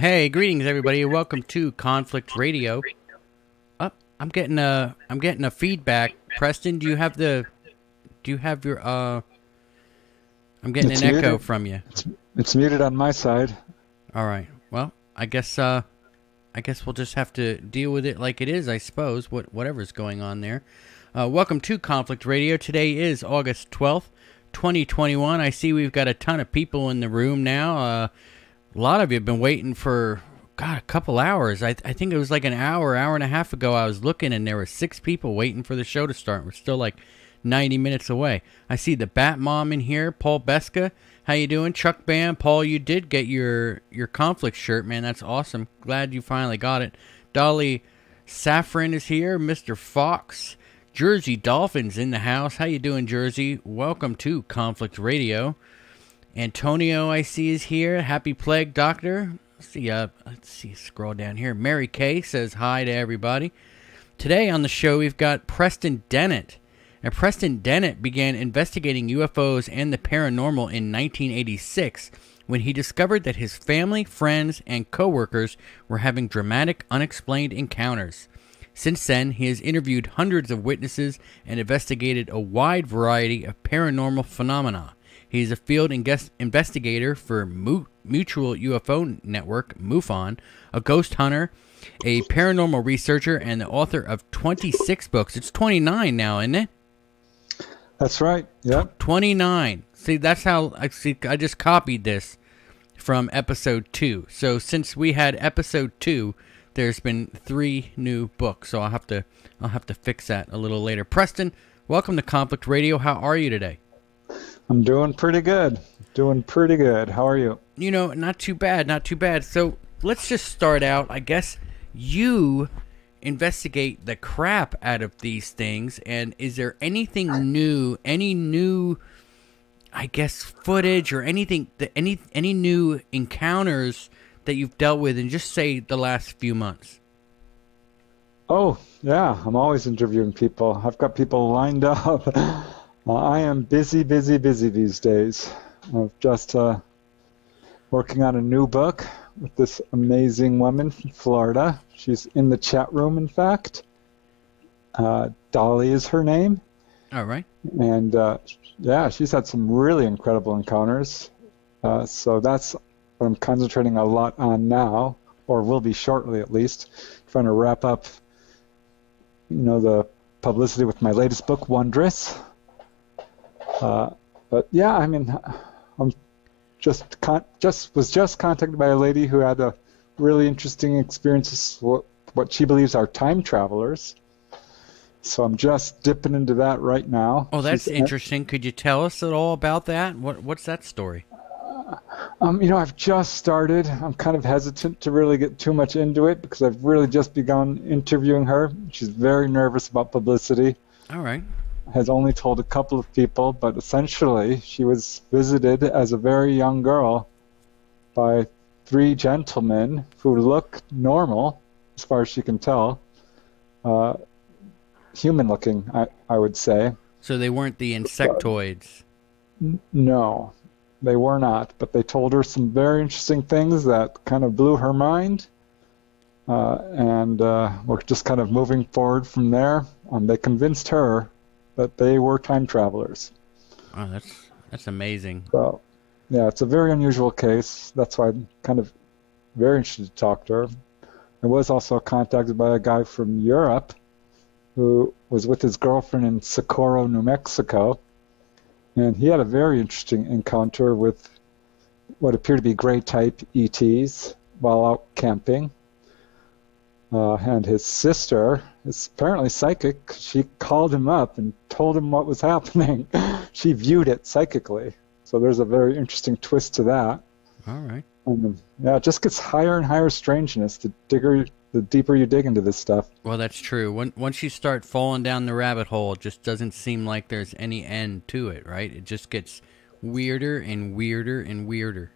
Hey, greetings everybody. Welcome to Conflict Radio. I'm getting a feedback. Preston, do you have your I'm getting It's an echo muted. from you. It's muted on my side. All right. Well, I guess we'll just have to deal with it like it is, I suppose. Whatever's going on there. Welcome to Conflict Radio. Today is August 12th, 2021. I see we've got a ton of people in the room now. A lot of you have been waiting for, God, a couple hours. I think it was like an hour and a half ago I was looking, and there were 6 people waiting for the show to start. We're still like 90 minutes away. I see the Bat Mom in here, Paul Beska. How you doing? Chuck Bam. Paul, you did get your Conflict shirt, man. That's awesome. Glad you finally got it. Dolly Saffron is here. Mr. Fox. Jersey Dolphins in the house. How you doing, Jersey? Welcome to Conflict Radio. Antonio, I see, is here. Happy Plague Doctor. Let's see, scroll down here. Mary Kay says hi to everybody. Today on the show, we've got Preston Dennett. Now, Preston Dennett began investigating UFOs and the paranormal in 1986 when he discovered that his family, friends, and coworkers were having dramatic, unexplained encounters. Since then, he has interviewed hundreds of witnesses and investigated a wide variety of paranormal phenomena. He is a field investigator for Mutual UFO Network, MUFON, a ghost hunter, a paranormal researcher, and the author of 26 books. It's 29 now, isn't it? That's right. Yep. 29. See, that's how I just copied this from episode 2. So since we had episode 2, there's been 3 new books. So I'll have to fix that a little later. Preston, welcome to Conflict Radio. How are you today? I'm doing pretty good. How are you? You know, not too bad. So let's just start out. I guess you investigate the crap out of these things. And is there anything new, any new, I guess, footage or anything, any new encounters that you've dealt with in just say the last few months? Oh, yeah. I'm always interviewing people. I've got people lined up. I am busy these days. I'm just working on a new book with this amazing woman from Florida. She's in the chat room, in fact. Dolly is her name. All right. And yeah, she's had some really incredible encounters. So that's what I'm concentrating a lot on now, or will be shortly at least, trying to wrap up, the publicity with my latest book, Wondrous. But yeah, I mean, I'm just contacted by a lady who had a really interesting experiences with what she believes are time travelers. So I'm just dipping into that right now. Oh, that's interesting. Could you tell us at all about that? What's that story? I've just started. I'm kind of hesitant to really get too much into it because I've really just begun interviewing her. She's very nervous about publicity. All right. Has only told a couple of people, but essentially she was visited as a very young girl by 3 gentlemen who look normal, as far as she can tell. Human looking, I would say. So they weren't the insectoids? No, they were not, but they told her some very interesting things that kind of blew her mind. And we're just kind of moving forward from there. They convinced her that they were time travelers. Oh, that's amazing. So, yeah, it's a very unusual case. That's why I'm kind of very interested to talk to her. I was also contacted by a guy from Europe who was with his girlfriend in Socorro, New Mexico, and he had a very interesting encounter with what appear to be gray-type ETs while out camping. And his sister is apparently psychic. She called him up and told him what was happening. She viewed it psychically. So there's a very interesting twist to that. All right. Yeah, it just gets higher and higher strangeness the deeper you dig into this stuff. Well, that's true. Once you start falling down the rabbit hole, it just doesn't seem like there's any end to it, right? It just gets weirder and weirder and weirder.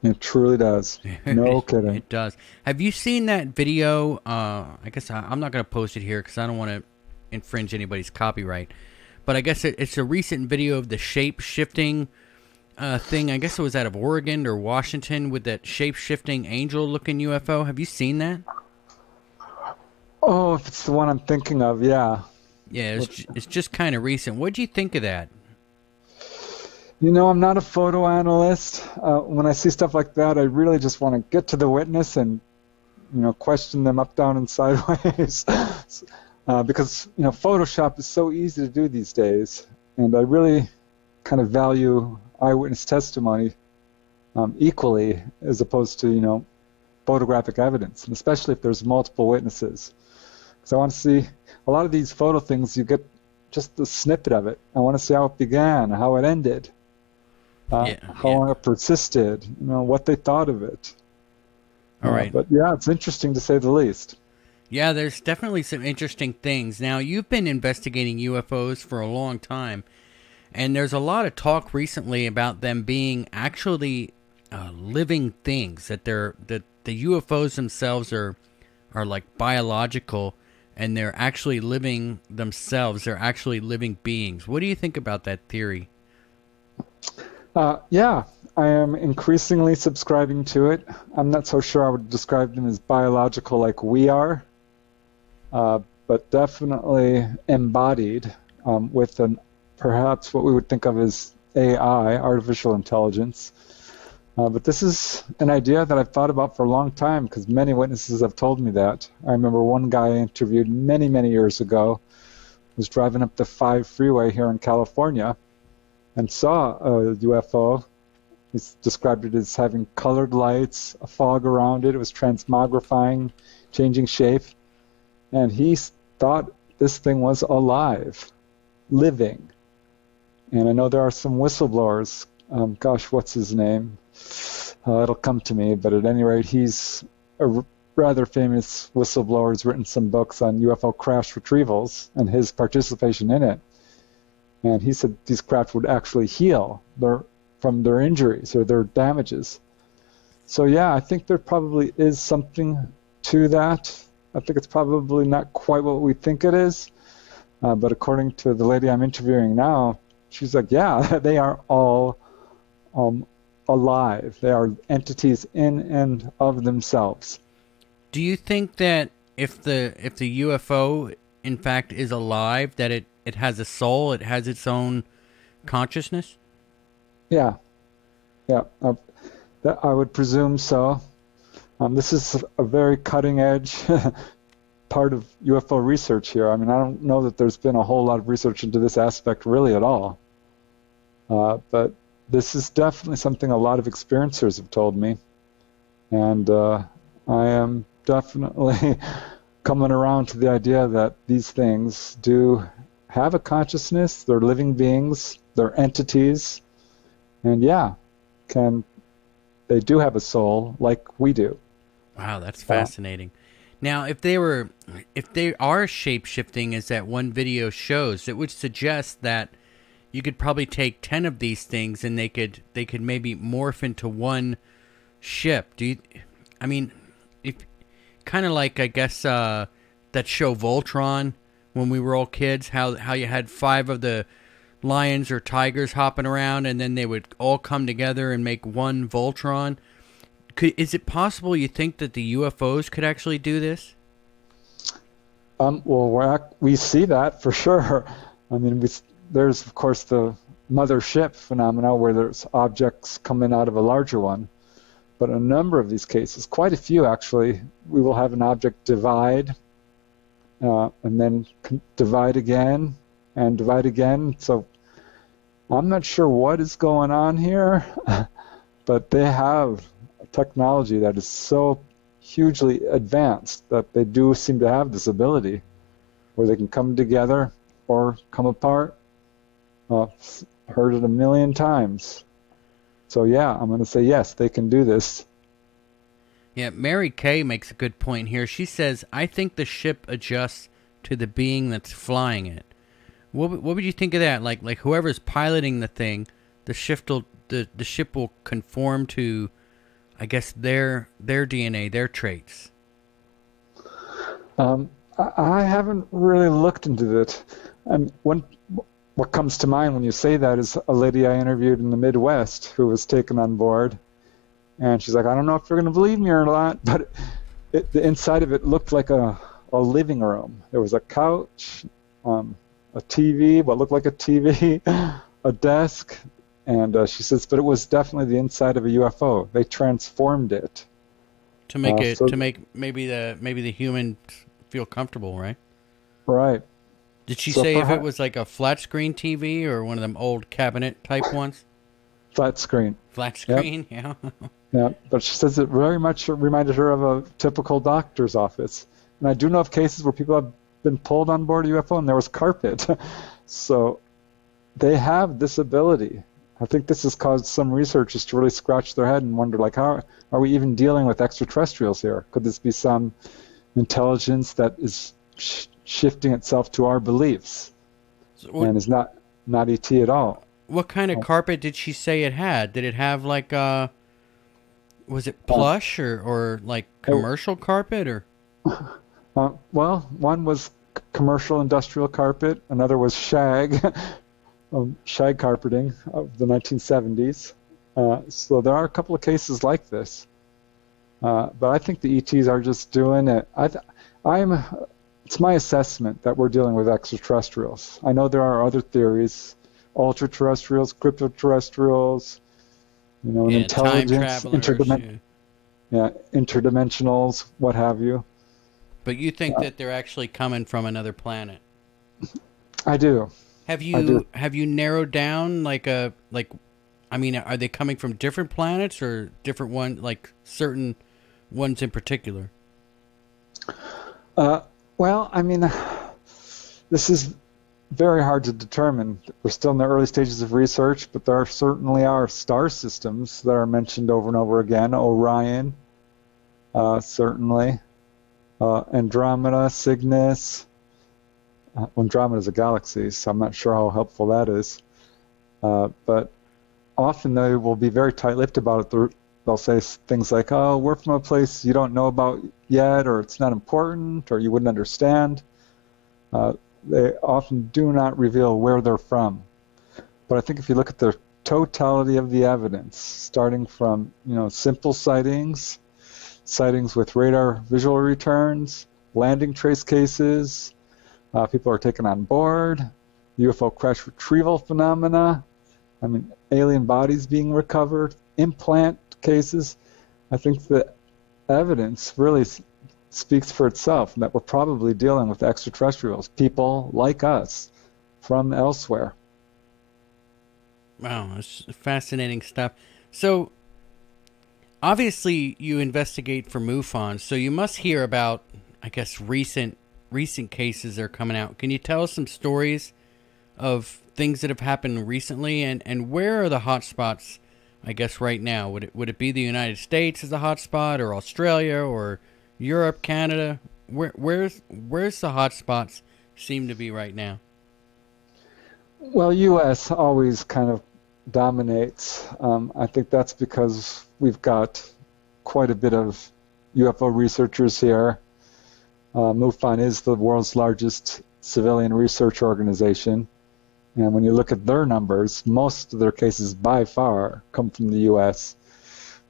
It truly does. No kidding. It does. Have you seen that video? I guess I'm not going to post it here because I don't want to infringe anybody's copyright. But I guess it's a recent video of the shape-shifting thing, I guess it was out of Oregon or Washington, with that shape-shifting angel-looking UFO. Have you seen that? Oh, if it's the one I'm thinking of, yeah. Yeah, it's just kind of recent. What do you think of that? I'm not a photo analyst. When I see stuff like that, I really just want to get to the witness and, question them up, down, and sideways. Because, Photoshop is so easy to do these days. And I really kind of value eyewitness testimony equally as opposed to, photographic evidence, and especially if there's multiple witnesses. Because I want to see a lot of these photo things, you get just the snippet of it. I want to see how it began, how it ended. How long it persisted, what they thought of it. All right. But yeah, it's interesting to say the least. Yeah, there's definitely some interesting things. Now, you've been investigating UFOs for a long time, and there's a lot of talk recently about them being actually living things, that the UFOs themselves are like biological, and they're actually living themselves. They're actually living beings. What do you think about that theory? Yeah, I am increasingly subscribing to it. I'm not so sure I would describe them as biological like we are, but definitely embodied with perhaps what we would think of as AI, artificial intelligence. But this is an idea that I've thought about for a long time because many witnesses have told me that. I remember one guy I interviewed many, many years ago was driving up the 5 freeway here in California and saw a UFO. He described it as having colored lights, a fog around it. It was transmogrifying, changing shape. And he thought this thing was alive, living. And I know there are some whistleblowers. What's his name? It'll come to me. But at any rate, he's a rather famous whistleblower. He's written some books on UFO crash retrievals and his participation in it. And he said these craft would actually heal from their injuries or their damages. So yeah, I think there probably is something to that. I think it's probably not quite what we think it is. But according to the lady I'm interviewing now, she's like, yeah, they are all alive. They are entities in and of themselves. Do you think that if the UFO in fact is alive, that it has a soul, it has its own consciousness? Yeah. I would presume so. This is a very cutting edge part of UFO research here. I mean, I don't know that there's been a whole lot of research into this aspect really at all. But this is definitely something a lot of experiencers have told me. And I am definitely coming around to the idea that these things do have a consciousness. They're living beings. They're entities. And yeah, they do have a soul like we do. Wow, that's fascinating. Now, if they are shape-shifting, as that one video shows, it would suggest that you could probably take 10 of these things and they could maybe morph into one ship. If kind of like, I guess, that show Voltron when we were all kids, how you had 5 of the lions or tigers hopping around and then they would all come together and make one Voltron. Is it possible you think that the UFOs could actually do this? Well, we see that for sure. I mean, there's, of course, the mothership phenomena where there's objects coming out of a larger one. But a number of these cases, quite a few actually, we will have an object divide and then divide again and divide again. So I'm not sure what is going on here, but they have technology that is so hugely advanced that they do seem to have this ability where they can come together or come apart. Heard it a million times. So yeah, I'm going to say yes, they can do this. Yeah, Mary Kay makes a good point here. She says, I think the ship adjusts to the being that's flying it. What would you think of that? Like whoever's piloting the thing, the ship will conform to, I guess, their DNA, their traits. I haven't really looked into it. what comes to mind when you say that is a lady I interviewed in the Midwest who was taken on board. And she's like, I don't know if you're going to believe me or not, but the inside of it looked like a living room. There was a couch, a TV, what looked like a TV, a desk. And she says, but it was definitely the inside of a UFO. They transformed it. To make maybe the human feel comfortable, right? Right. Did she say if it was like a flat screen TV or one of them old cabinet type ones? Flat screen. Flat screen, yep. Yeah. Yeah, but she says it very much reminded her of a typical doctor's office. And I do know of cases where people have been pulled on board a UFO and there was carpet. So they have this ability. I think this has caused some researchers to really scratch their head and wonder, like, how are we even dealing with extraterrestrials here? Could this be some intelligence that is shifting itself to our beliefs and is not ET at all? What kind of carpet did she say it had? Did it have like was it plush or like commercial carpet or? Well, one was commercial industrial carpet, another was shag, shag carpeting of the 1970s. So there are a couple of cases like this. But I think the ETs are just doing it. It's my assessment that we're dealing with extraterrestrials. I know there are other theories, ultra-terrestrials, crypto-terrestrials, intelligence, interdimensionals, what have you. But you think that they're actually coming from another planet? I do. Have you narrowed down are they coming from different planets or different ones, like certain ones in particular? Well, I mean, this is very hard to determine. We're still in the early stages of research, but there certainly are star systems that are mentioned over and over again. Orion, certainly. Andromeda, Cygnus. Andromeda is a galaxy, so I'm not sure how helpful that is. But often they will be very tight-lipped about it. They'll say things like, oh, we're from a place you don't know about yet, or it's not important, or you wouldn't understand. They often do not reveal where they're from. But I think if you look at the totality of the evidence, starting from simple sightings with radar visual returns, landing trace cases, people are taken on board, UFO crash retrieval phenomena, alien bodies being recovered, implant cases, I think the evidence really speaks for itself, and that we're probably dealing with extraterrestrials, people like us from elsewhere. Wow, that's fascinating stuff. So, obviously, you investigate for MUFON, so you must hear about, I guess, recent cases that are coming out. Can you tell us some stories of things that have happened recently, and where are the hotspots, I guess, right now? Would it be the United States as a hotspot, or Australia, or Europe, Canada? Where's the hotspots seem to be right now? Well, U.S. always kind of dominates. I think that's because we've got quite a bit of UFO researchers here. MUFON is the world's largest civilian research organization. And when you look at their numbers, most of their cases by far come from the U.S.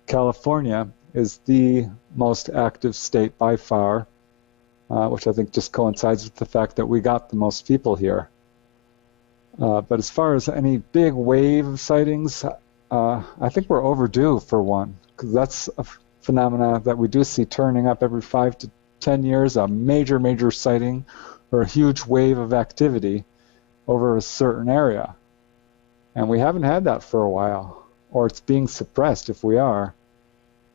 California is the most active state by far, which I think just coincides with the fact that we got the most people here. But as far as any big wave of sightings, I think we're overdue for one, because that's a phenomena that we do see turning up every 5 to 10 years, a major sighting or a huge wave of activity over a certain area. And we haven't had that for a while, or it's being suppressed if we are.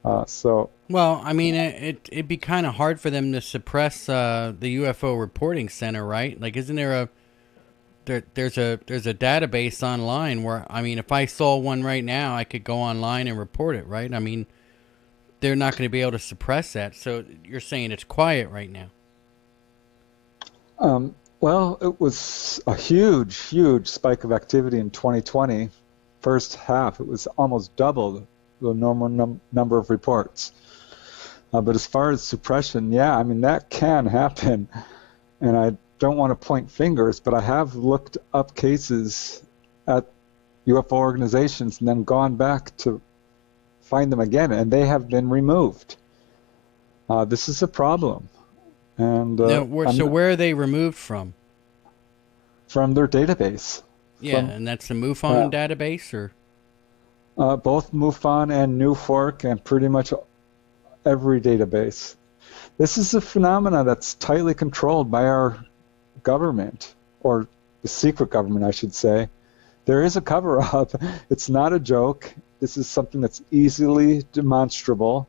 Well, it'd be kind of hard for them to suppress the UFO reporting center, right? Like, isn't there there's a database online where, if I saw one right now, I could go online and report it, right? They're not going to be able to suppress that. So you're saying it's quiet right now? Well, it was a huge spike of activity in 2020. First half, it was almost double the normal number of reports. But as far as suppression, that can happen. And don't want to point fingers, but I have looked up cases at UFO organizations and then gone back to find them again, and they have been removed. This is a problem. And so where are they removed from? From their database. Yeah, and that's the MUFON database, or? Both MUFON and NUFORC, and pretty much every database. This is a phenomena that's tightly controlled by our government, or the secret government, I should say. There is a cover-up. It's not a joke. This is something that's easily demonstrable.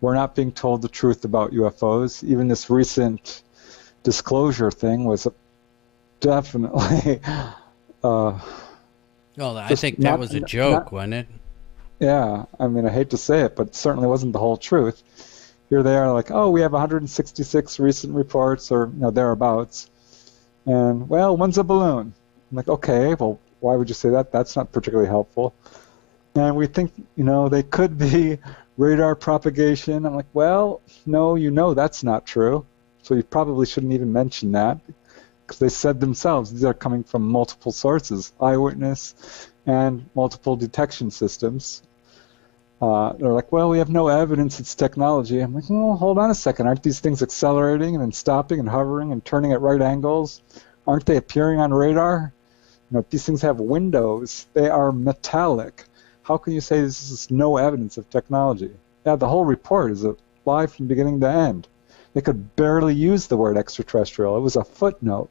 We're not being told the truth about UFOs. Even this recent disclosure thing was definitely... well, I think that was a joke, wasn't it? Yeah, I mean, I hate to say it, but it certainly wasn't the whole truth. Here they are like, oh, we have 166 recent reports, or thereabouts. And, well, one's a balloon. I'm like, okay, well, why would you say that? That's not particularly helpful. And we think, they could be radar propagation. I'm like, well, no, that's not true. So you probably shouldn't even mention that, because they said themselves these are coming from multiple sources, eyewitness and multiple detection systems. They're like, well, we have no evidence it's technology. I'm like, well, hold on a second. Aren't these things accelerating and then stopping and hovering and turning at right angles? Aren't they appearing on radar? These things have windows. They are metallic. How can you say this is no evidence of technology? Yeah, the whole report is a lie from beginning to end. They could barely use the word extraterrestrial. It was a footnote.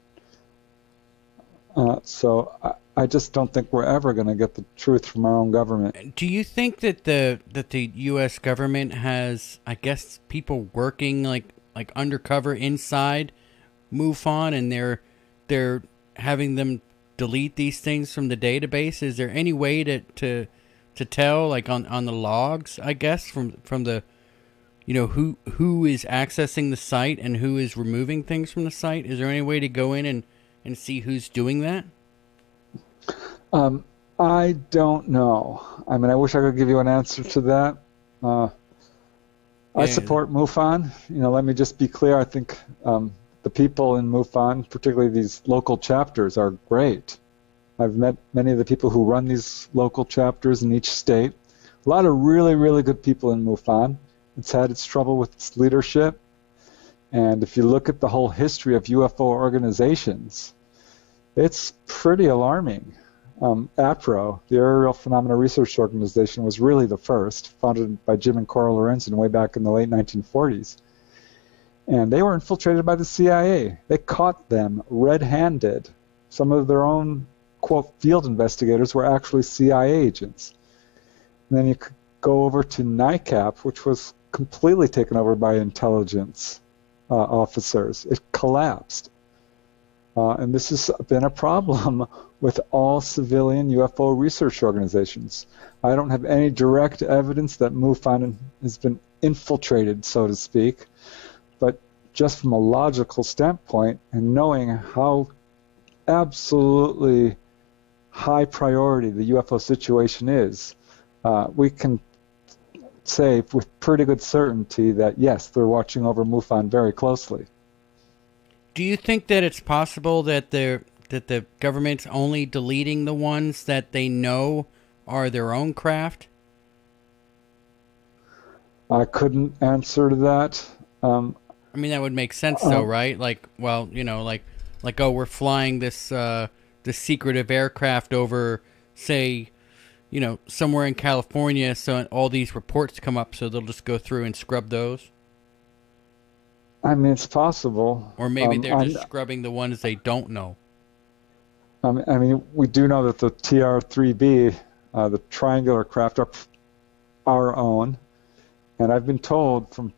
So I just don't think we're ever going to get the truth from our own government. Do you think that the U.S. government has, I guess, people working like undercover inside MUFON, and they're having them delete these things from the database? Is there any way to tell, like on the logs, I guess, from the who is accessing the site and who is removing things from the site? Is there any way to go in and see who's doing that? I don't know. I mean, I wish I could give you an answer to that. I support MUFON. Let me just be clear. I think the people in MUFON, particularly these local chapters, are great. I've met many of the people who run these local chapters in each state. A lot of really, really good people in MUFON. It's had its trouble with its leadership. And if you look at the whole history of UFO organizations, it's pretty alarming. APRO, the Aerial Phenomena Research Organization, was really the first, founded by Jim and Cora Lorenzen way back in the late 1940s. And they were infiltrated by the CIA. They caught them red-handed. Some of their own, quote, field investigators were actually CIA agents. And then you could go over to NICAP, which was completely taken over by intelligence officers. It collapsed. And this has been a problem with all civilian UFO research organizations. I don't have any direct evidence that MUFON has been infiltrated, so to speak, but just from a logical standpoint and knowing how absolutely high priority the UFO situation is, we can say with pretty good certainty that, yes, they're watching over MUFON very closely. Do you think that it's possible that the government's only deleting the ones that they know are their own craft? I couldn't answer to that. I mean, that would make sense, though, right? Like, well, oh, we're flying this secretive aircraft over, say, somewhere in California, so all these reports come up, so they'll just go through and scrub those. I mean, it's possible. Or maybe they're just scrubbing the ones they don't know. I mean, we do know that the TR-3B, the triangular craft, are our own. And I've been told from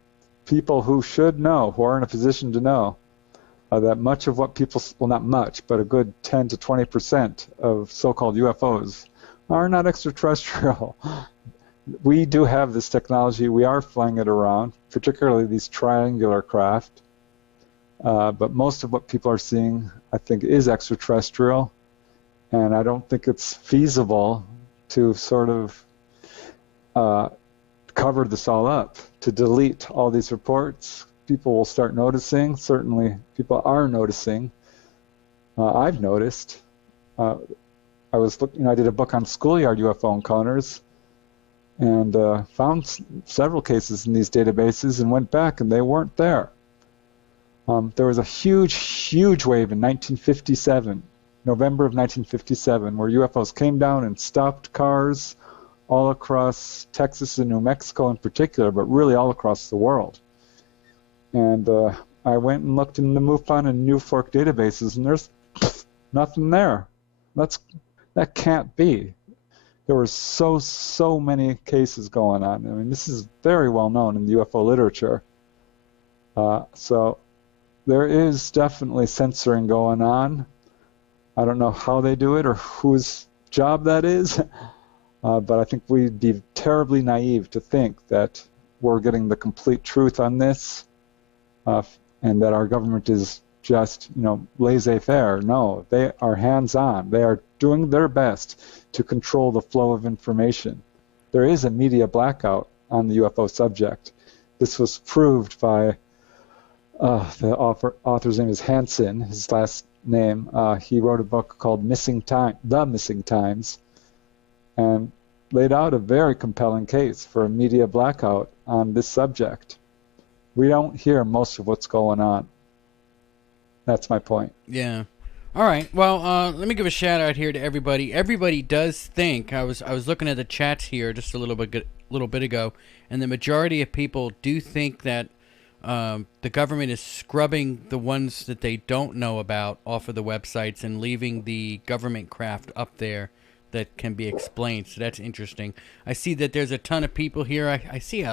people who should know, who are in a position to know, that much of what people, well, not much, but a good 10 to 20% of so-called UFOs are not extraterrestrial. We do have this technology. We are flying it around, particularly these triangular craft. But most of what people are seeing, I think, is extraterrestrial. And I don't think it's feasible to sort of cover this all up, to delete all these reports. People will start noticing. Certainly, people are noticing. I've noticed. I was I did a book on schoolyard UFO encounters, and found several cases in these databases and went back and they weren't there. There was a huge wave in 1957, November of 1957, where UFOs came down and stopped cars all across Texas and New Mexico in particular, but really all across the world. And I went and looked in the MUFON and NUFORC databases, and there's nothing there. That can't be. There were so many cases going on. I mean, this is very well known in the UFO literature. So there is definitely censoring going on. I don't know how they do it or whose job that is, but I think we'd be terribly naive to think that we're getting the complete truth on this, and that our government is just, laissez-faire. No, they are hands-on. They are doing their best to control the flow of information. There is a media blackout on the UFO subject. This was proved by the author's name is Hansen, his last name. He wrote a book called The Missing Times, and laid out a very compelling case for a media blackout on this subject. We don't hear most of what's going on. That's my point. Yeah. All right. Well, let me give a shout out here to everybody. Everybody does think, I was looking at the chats here just a little bit ago, and the majority of people do think that the government is scrubbing the ones that they don't know about off of the websites and leaving the government craft up there that can be explained. So that's interesting. I see that there's a ton of people here. I see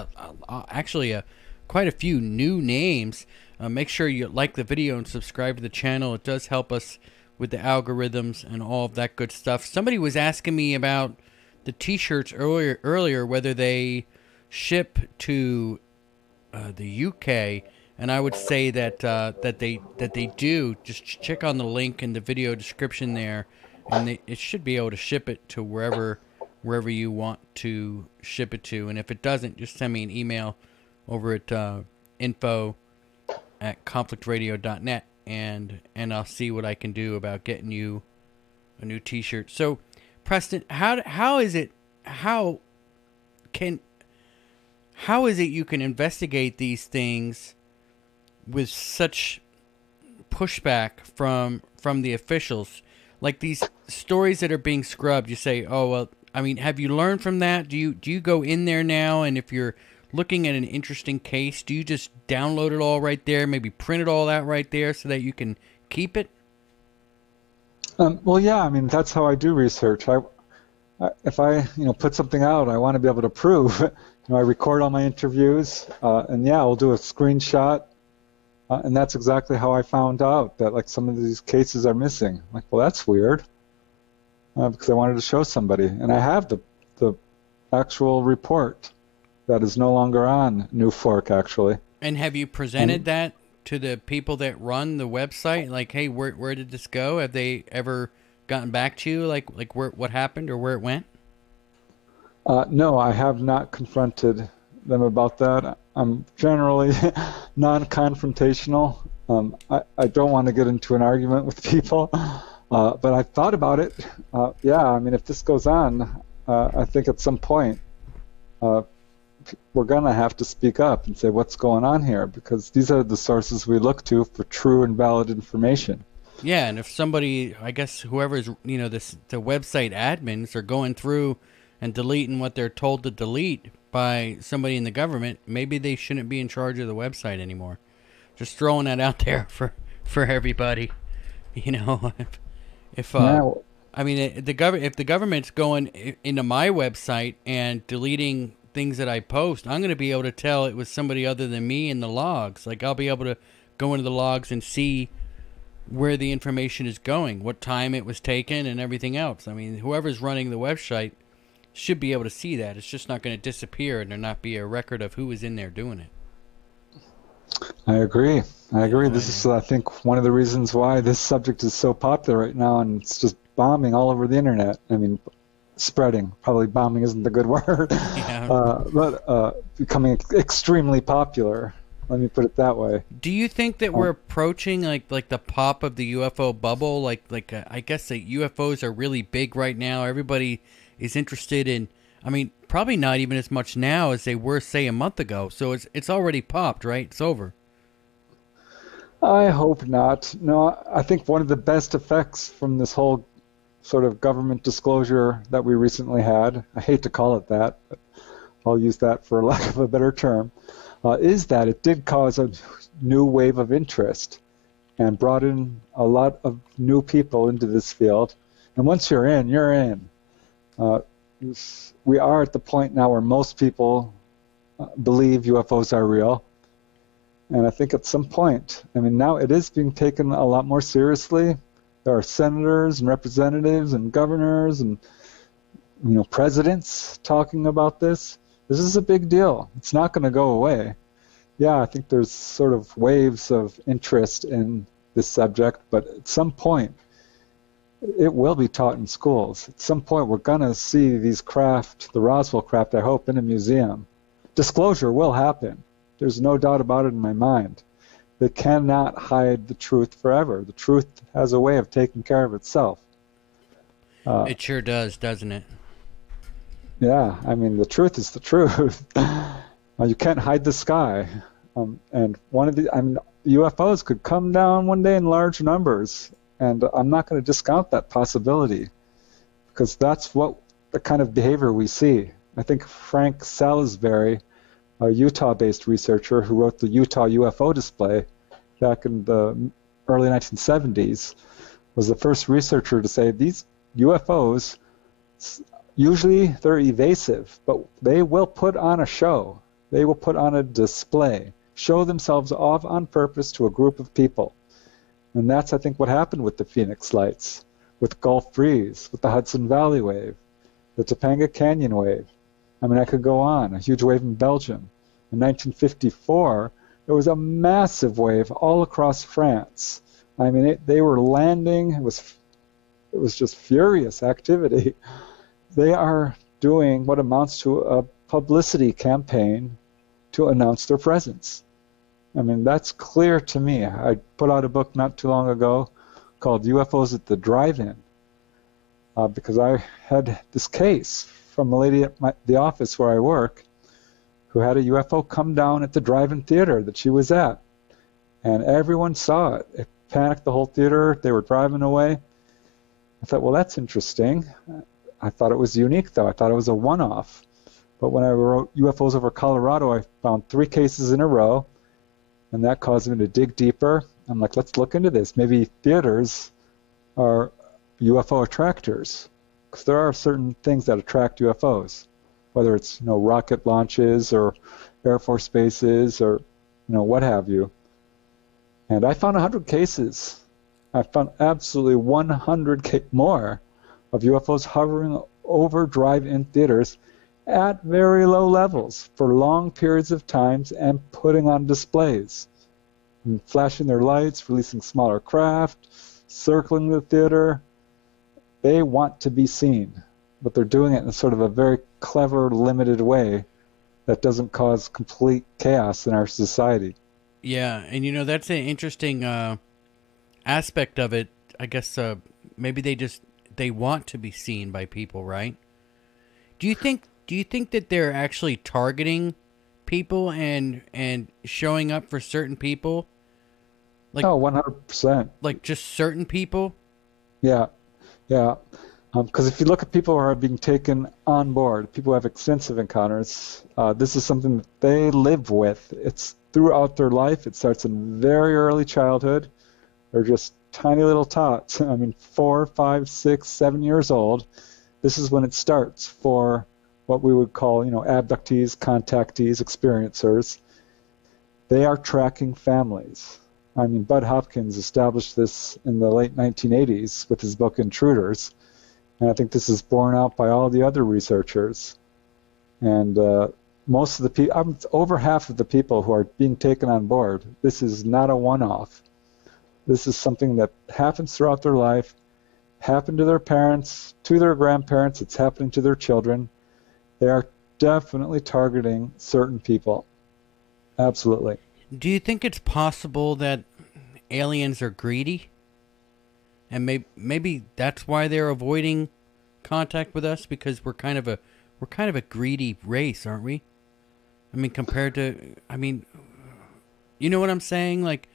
actually quite a few new names. Make sure you like the video and subscribe to the channel. It does help us with the algorithms and all of that good stuff. Somebody was asking me about the t-shirts earlier, whether they ship to the UK, and I would say that they do. Just check on the link in the video description there, and it should be able to ship it to wherever you want to ship it to. And if it doesn't, just send me an email over at info@conflictradio.net, and I'll see what I can do about getting you a new t-shirt. So, Preston, how is it you can investigate these things with such pushback from the officials? Like these stories that are being scrubbed, you say, oh, well, I mean, have you learned from that? Do you go in there now, and if you're looking at an interesting case, do you just download it all right there, maybe print it all out right there so that you can keep it? Well, yeah, I mean, that's how I do research. If I put something out, I want to be able to prove. I record all my interviews, and yeah, I'll do a screenshot, and that's exactly how I found out that like some of these cases are missing. Like, well, that's weird, because I wanted to show somebody, and I have the actual report that is no longer on NUFORC, actually. And have you presented that to the people that run the website? Like, hey, where did this go? Have they ever gotten back to you, like what happened or where it went? No, I have not confronted them about that. I'm generally non-confrontational. I don't want to get into an argument with people, but I've thought about it. Yeah, I mean, if this goes on, I think at some point we're going to have to speak up and say what's going on here, because these are the sources we look to for true and valid information. Yeah, and if somebody, I guess whoever's, the website admins are going through and deleting what they're told to delete by somebody in the government, maybe they shouldn't be in charge of the website anymore. Just throwing that out there for everybody. If I mean, if the government's going into my website and deleting things that I post, I'm going to be able to tell it was somebody other than me in the logs. Like, I'll be able to go into the logs and see where the information is going, what time it was taken, and everything else. I mean, whoever's running the website should be able to see that. It's just not going to disappear and there not be a record of who was in there doing it. I agree. This is, I think, one of the reasons why this subject is so popular right now, and it's just bombing all over the internet. I mean, spreading. Probably bombing isn't the good word. Yeah. But becoming extremely popular. Let me put it that way. Do you think that we're approaching like the pop of the UFO bubble? I guess that UFOs are really big right now. Everybody is interested in. I mean, probably not even as much now as they were, say, a month ago. So it's already popped, right? It's over. I hope not. No, I think one of the best effects from this whole sort of government disclosure that we recently had, I hate to call it that, but I'll use that for lack of a better term, is that it did cause a new wave of interest and brought in a lot of new people into this field. And once you're in, you're in. We are at the point now where most people believe UFOs are real. And I think at some point, I mean, now it is being taken a lot more seriously. There are senators and representatives and governors and, presidents talking about this. This is a big deal. It's not going to go away. Yeah, I think there's sort of waves of interest in this subject, but at some point, it will be taught in schools. At some point, we're going to see these craft, the Roswell craft, I hope, in a museum. Disclosure will happen. There's no doubt about it in my mind. They cannot hide the truth forever. The truth has a way of taking care of itself. It sure does, doesn't it? Yeah, I mean, the truth is the truth. You can't hide the sky. And UFOs could come down one day in large numbers. And I'm not going to discount that possibility because that's what the kind of behavior we see. I think Frank Salisbury, a Utah-based researcher who wrote the Utah UFO display back in the early 1970s, was the first researcher to say these UFOs, usually they're evasive, but they will put on a show. They will put on a display, show themselves off on purpose to a group of people. And that's, I think, what happened with the Phoenix Lights, with Gulf Breeze, with the Hudson Valley Wave, the Topanga Canyon Wave. I mean, I could go on, a huge wave in Belgium. In 1954, there was a massive wave all across France. I mean, they were landing. It was just furious activity. They are doing what amounts to a publicity campaign to announce their presence. I mean, that's clear to me. I put out a book not too long ago called UFOs at the Drive-In because I had this case from a lady at the office where I work who had a UFO come down at the drive-in theater that she was at. And everyone saw it. It panicked the whole theater. They were driving away. I thought, well, that's interesting. I thought it was unique, though. I thought it was a one-off. But when I wrote UFOs over Colorado, I found 3 cases in a row. And that caused me to dig deeper. I'm like, let's look into this. Maybe theaters are UFO attractors. Because there are certain things that attract UFOs, whether it's rocket launches or Air Force bases or what have you. And I found 100 cases. I found absolutely 100 more of UFOs hovering over drive-in theaters at very low levels for long periods of times and putting on displays, and flashing their lights, releasing smaller craft, circling the theater. They want to be seen, but they're doing it in sort of a very clever, limited way that doesn't cause complete chaos in our society. Yeah, and that's an interesting aspect of it. I guess maybe they want to be seen by people, right? Do you think that they're actually targeting people and showing up for certain people? Like, 100%. Like just certain people? Yeah. Because if you look at people who are being taken on board, people who have extensive encounters, this is something that they live with. It's throughout their life. It starts in very early childhood. They're just tiny little tots. I mean, 4, 5, 6, 7 years old. This is when it starts for what we would call, abductees, contactees, experiencers. They are tracking families. I mean, Bud Hopkins established this in the late 1980s with his book Intruders, and I think this is borne out by all the other researchers. And most of the people, over half of the people who are being taken on board, this is not a one-off. This is something that happens throughout their life, happened to their parents, to their grandparents, it's happening to their children. They are definitely targeting certain people. Absolutely. Do you think it's possible that aliens are greedy, and maybe that's why they're avoiding contact with us, because we're kind of a greedy race, aren't we? I mean, compared to, I mean, you know what I'm saying? Like,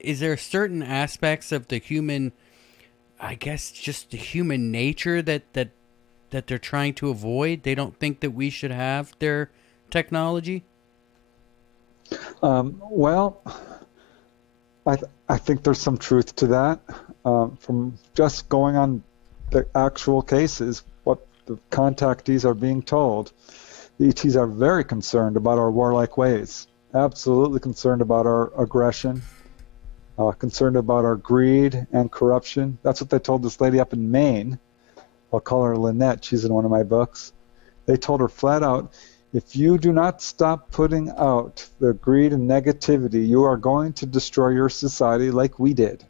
is there certain aspects of the human, I guess, just the human nature that they're trying to avoid? They don't think that we should have their technology. Well, I think there's some truth to that. From just going on the actual cases, what the contactees are being told, the ETs are very concerned about our warlike ways, absolutely concerned about our aggression, concerned about our greed and corruption. That's what they told this lady up in Maine. I'll call her Lynette. She's in one of my books. They told her flat out, if you do not stop putting out the greed and negativity, you are going to destroy your society like we did.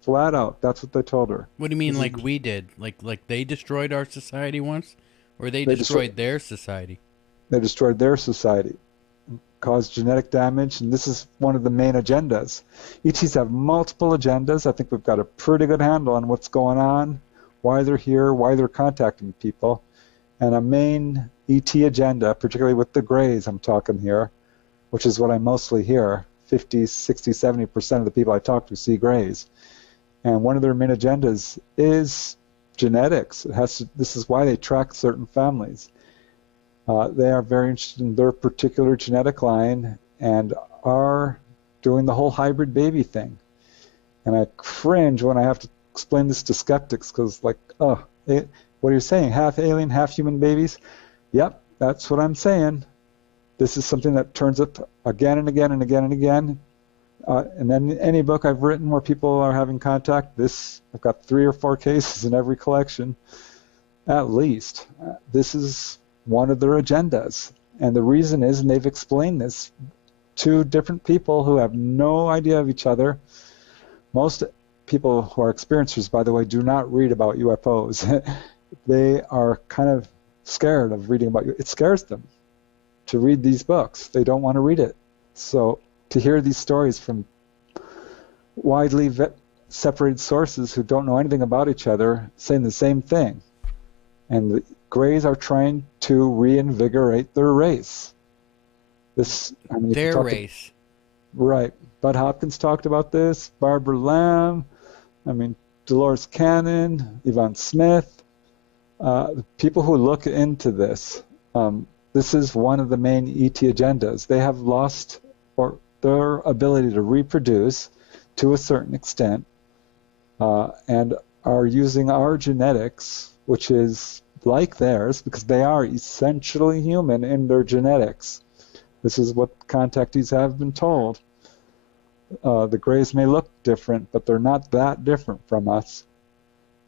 Flat out. That's what they told her. What do you mean, like we did? Like they destroyed our society once, or they destroyed their society? They destroyed their society, caused genetic damage, and this is one of the main agendas. ETs have multiple agendas. I think we've got a pretty good handle on what's going on, why they're here, why they're contacting people. And a main ET agenda, particularly with the Greys I'm talking here, which is what I mostly hear, 50, 60, 70% of the people I talk to see Greys. And one of their main agendas is genetics. This is why they track certain families. They are very interested in their particular genetic line and are doing the whole hybrid baby thing. And I cringe when I have to explain this to skeptics because, like, what are you saying? Half alien, half human babies? Yep, that's what I'm saying. This is something that turns up again and again and again and again. And then any book I've written where people are having contact, I've got 3 or 4 cases in every collection, at least. This is one of their agendas. And the reason is, and they've explained this to different people who have no idea of each other. Most people who are experiencers, by the way, do not read about UFOs. They are kind of scared of reading about it. It scares them to read these books. They don't want to read it. So to hear these stories from widely separated sources who don't know anything about each other saying the same thing. And the Greys are trying to reinvigorate their race. Their race. Right. Bud Hopkins talked about this, Barbara Lamb, Dolores Cannon, Yvonne Smith, people who look into this. This is one of the main ET agendas. They have lost their ability to reproduce to a certain extent and are using our genetics, which is like theirs because they are essentially human in their genetics. This is what contactees have been told. The Greys may look different, but they're not that different from us.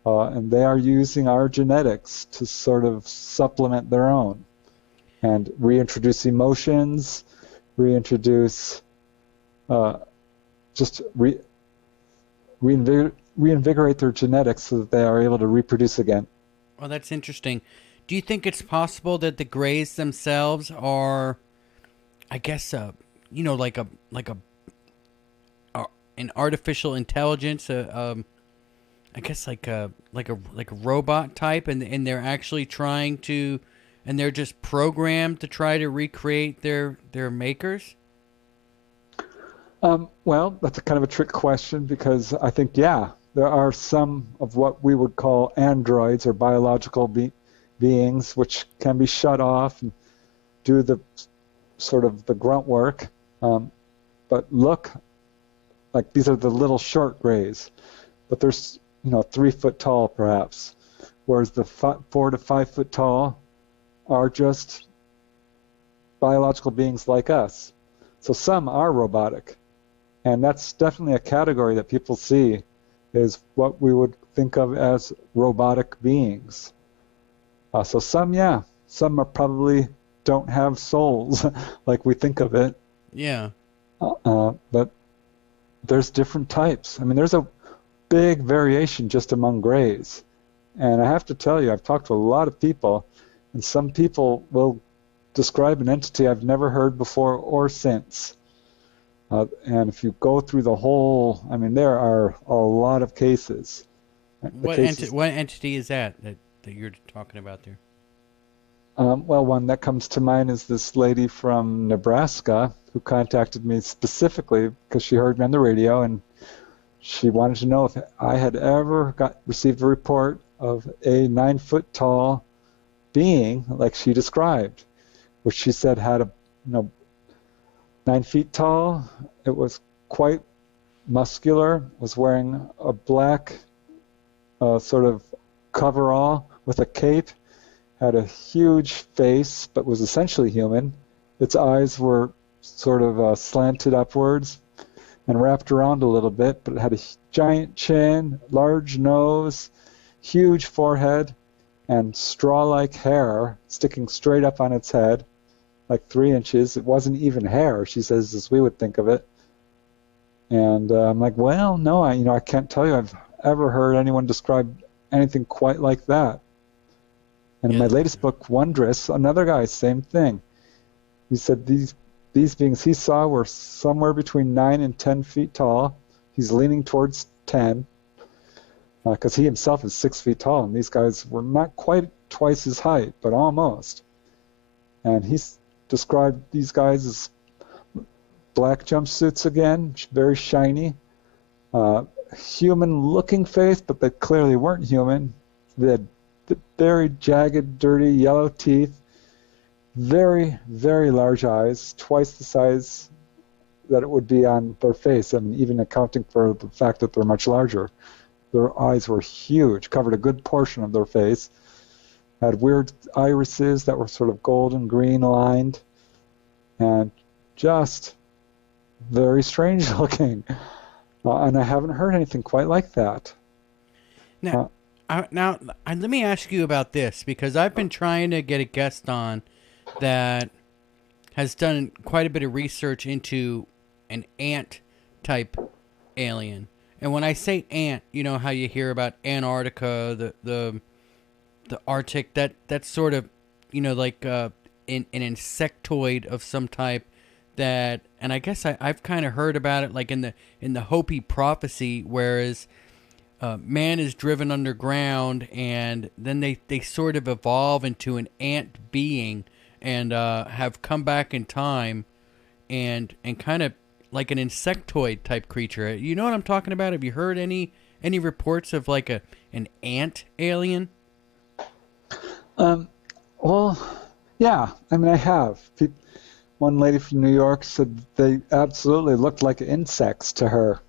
And they are using our genetics to sort of supplement their own and reintroduce emotions, reintroduce, reinvigorate their genetics so that they are able to reproduce again. Well, that's interesting. Do you think it's possible that the Greys themselves are, I guess, like an artificial intelligence, I guess like a robot type, and they're actually trying to, and they're just programmed to try to recreate their makers? Well, that's a kind of a trick question because I think, there are some of what we would call androids or biological beings which can be shut off and do the sort of the grunt work, but look like these are the little short Greys, but they're 3 foot tall perhaps, whereas the 4 to 5 foot tall are just biological beings like us. So some are robotic, and that's definitely a category that people see is what we would think of as robotic beings. So some are probably don't have souls like we think of it. Yeah. But there's different types. There's a big variation just among Greys. And I have to tell you, I've talked to a lot of people, and some people will describe an entity I've never heard before or since. And if you go through the whole, I mean, there are a lot of cases. What entity is that you're talking about there? Well, one that comes to mind is this lady from Nebraska who contacted me specifically because she heard me on the radio, and she wanted to know if I had ever received a report of a 9-foot tall being like she described, which she said had 9 feet tall. It was quite muscular, was wearing a black sort of coverall with a cape, had a huge face, but was essentially human. Its eyes were sort of slanted upwards and wrapped around a little bit, but it had a giant chin, large nose, huge forehead, and straw-like hair sticking straight up on its head, like 3 inches. It wasn't even hair, she says, as we would think of it. And I'm like, well, no, I can't tell you I've ever heard anyone describe anything quite like that. And in my latest book, Wondrous, another guy, same thing. He said these beings he saw were somewhere between 9 and 10 feet tall. He's leaning towards 10, because he himself is 6 feet tall, and these guys were not quite twice his height, but almost. And he's described these guys as black jumpsuits again, very shiny, human-looking face, but they clearly weren't human. They had very jagged, dirty, yellow teeth, very, very large eyes, twice the size that it would be on their face, and even accounting for the fact that they're much larger. Their eyes were huge, covered a good portion of their face, had weird irises that were sort of golden green lined, and just very strange looking. And I haven't heard anything quite like that. Now, let me ask you about this, because I've been trying to get a guest on that has done quite a bit of research into an ant-type alien. And when I say ant, you know how you hear about Antarctica, the Arctic, that's sort of, like an insectoid of some type. That, and I guess I've kind of heard about it like in the Hopi prophecy, whereas man is driven underground, and then they sort of evolve into an ant being, and have come back in time, and kind of like an insectoid type creature. You know what I'm talking about? Have you heard any reports of like an ant alien? Well, yeah. I mean, I have. One lady from New York said they absolutely looked like insects to her.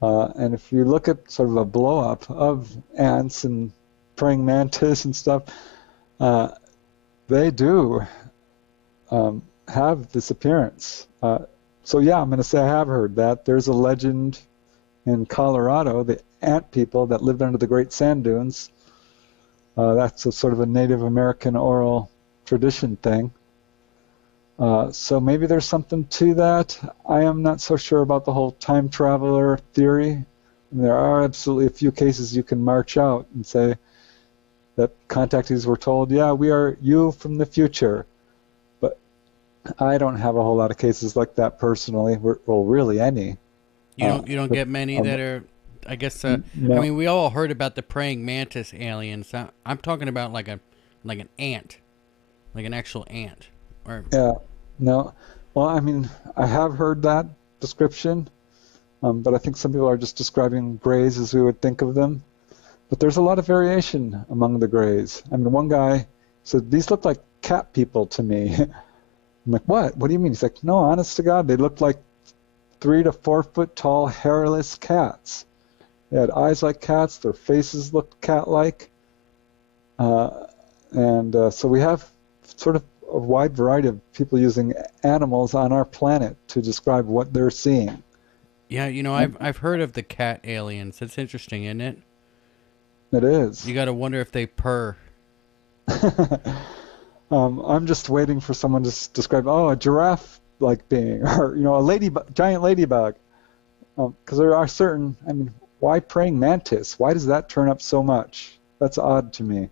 And if you look at sort of a blow-up of ants and praying mantis and stuff, they do have this appearance. So yeah, I'm going to say I have heard that. There's a legend in Colorado, the ant people that lived under the Great Sand Dunes. That's a sort of a Native American oral tradition thing. So maybe there's something to that. I am not so sure about the whole time traveler theory. There are absolutely a few cases you can march out and say that contactees were told, yeah, we are you from the future. But I don't have a whole lot of cases like that personally. Well, really any. You don't get many that are, I guess. No. I mean, we all heard about the praying mantis aliens. I'm talking about like an ant, like an actual ant. Yeah, no. Well, I mean, I have heard that description, but I think some people are just describing grays as we would think of them. But there's a lot of variation among the grays. I mean, one guy said, these look like cat people to me. I'm like, what? What do you mean? He's like, no, honest to God, they look like 3 to 4 foot tall hairless cats. They had eyes like cats. Their faces looked cat-like. So we have sort of a wide variety of people using animals on our planet to describe what they're seeing. Yeah, I've heard of the cat aliens. That's interesting, isn't it? It is. You got to wonder if they purr. I'm just waiting for someone to describe, a giraffe-like being, or a giant ladybug. Because there are certain. I mean, why praying mantis? Why does that turn up so much? That's odd to me.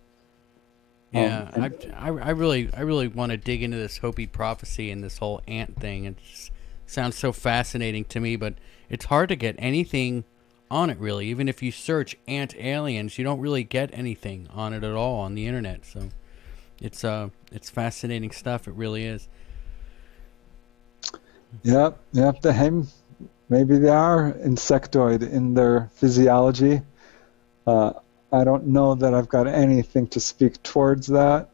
Yeah, I really want to dig into this Hopi prophecy and this whole ant thing. It's sounds so fascinating to me, but it's hard to get anything on it, really. Even if you search ant aliens, you don't really get anything on it at all on the internet. So it's fascinating stuff. It really is. Yep. Maybe they are insectoid in their physiology. I don't know that I've got anything to speak towards that.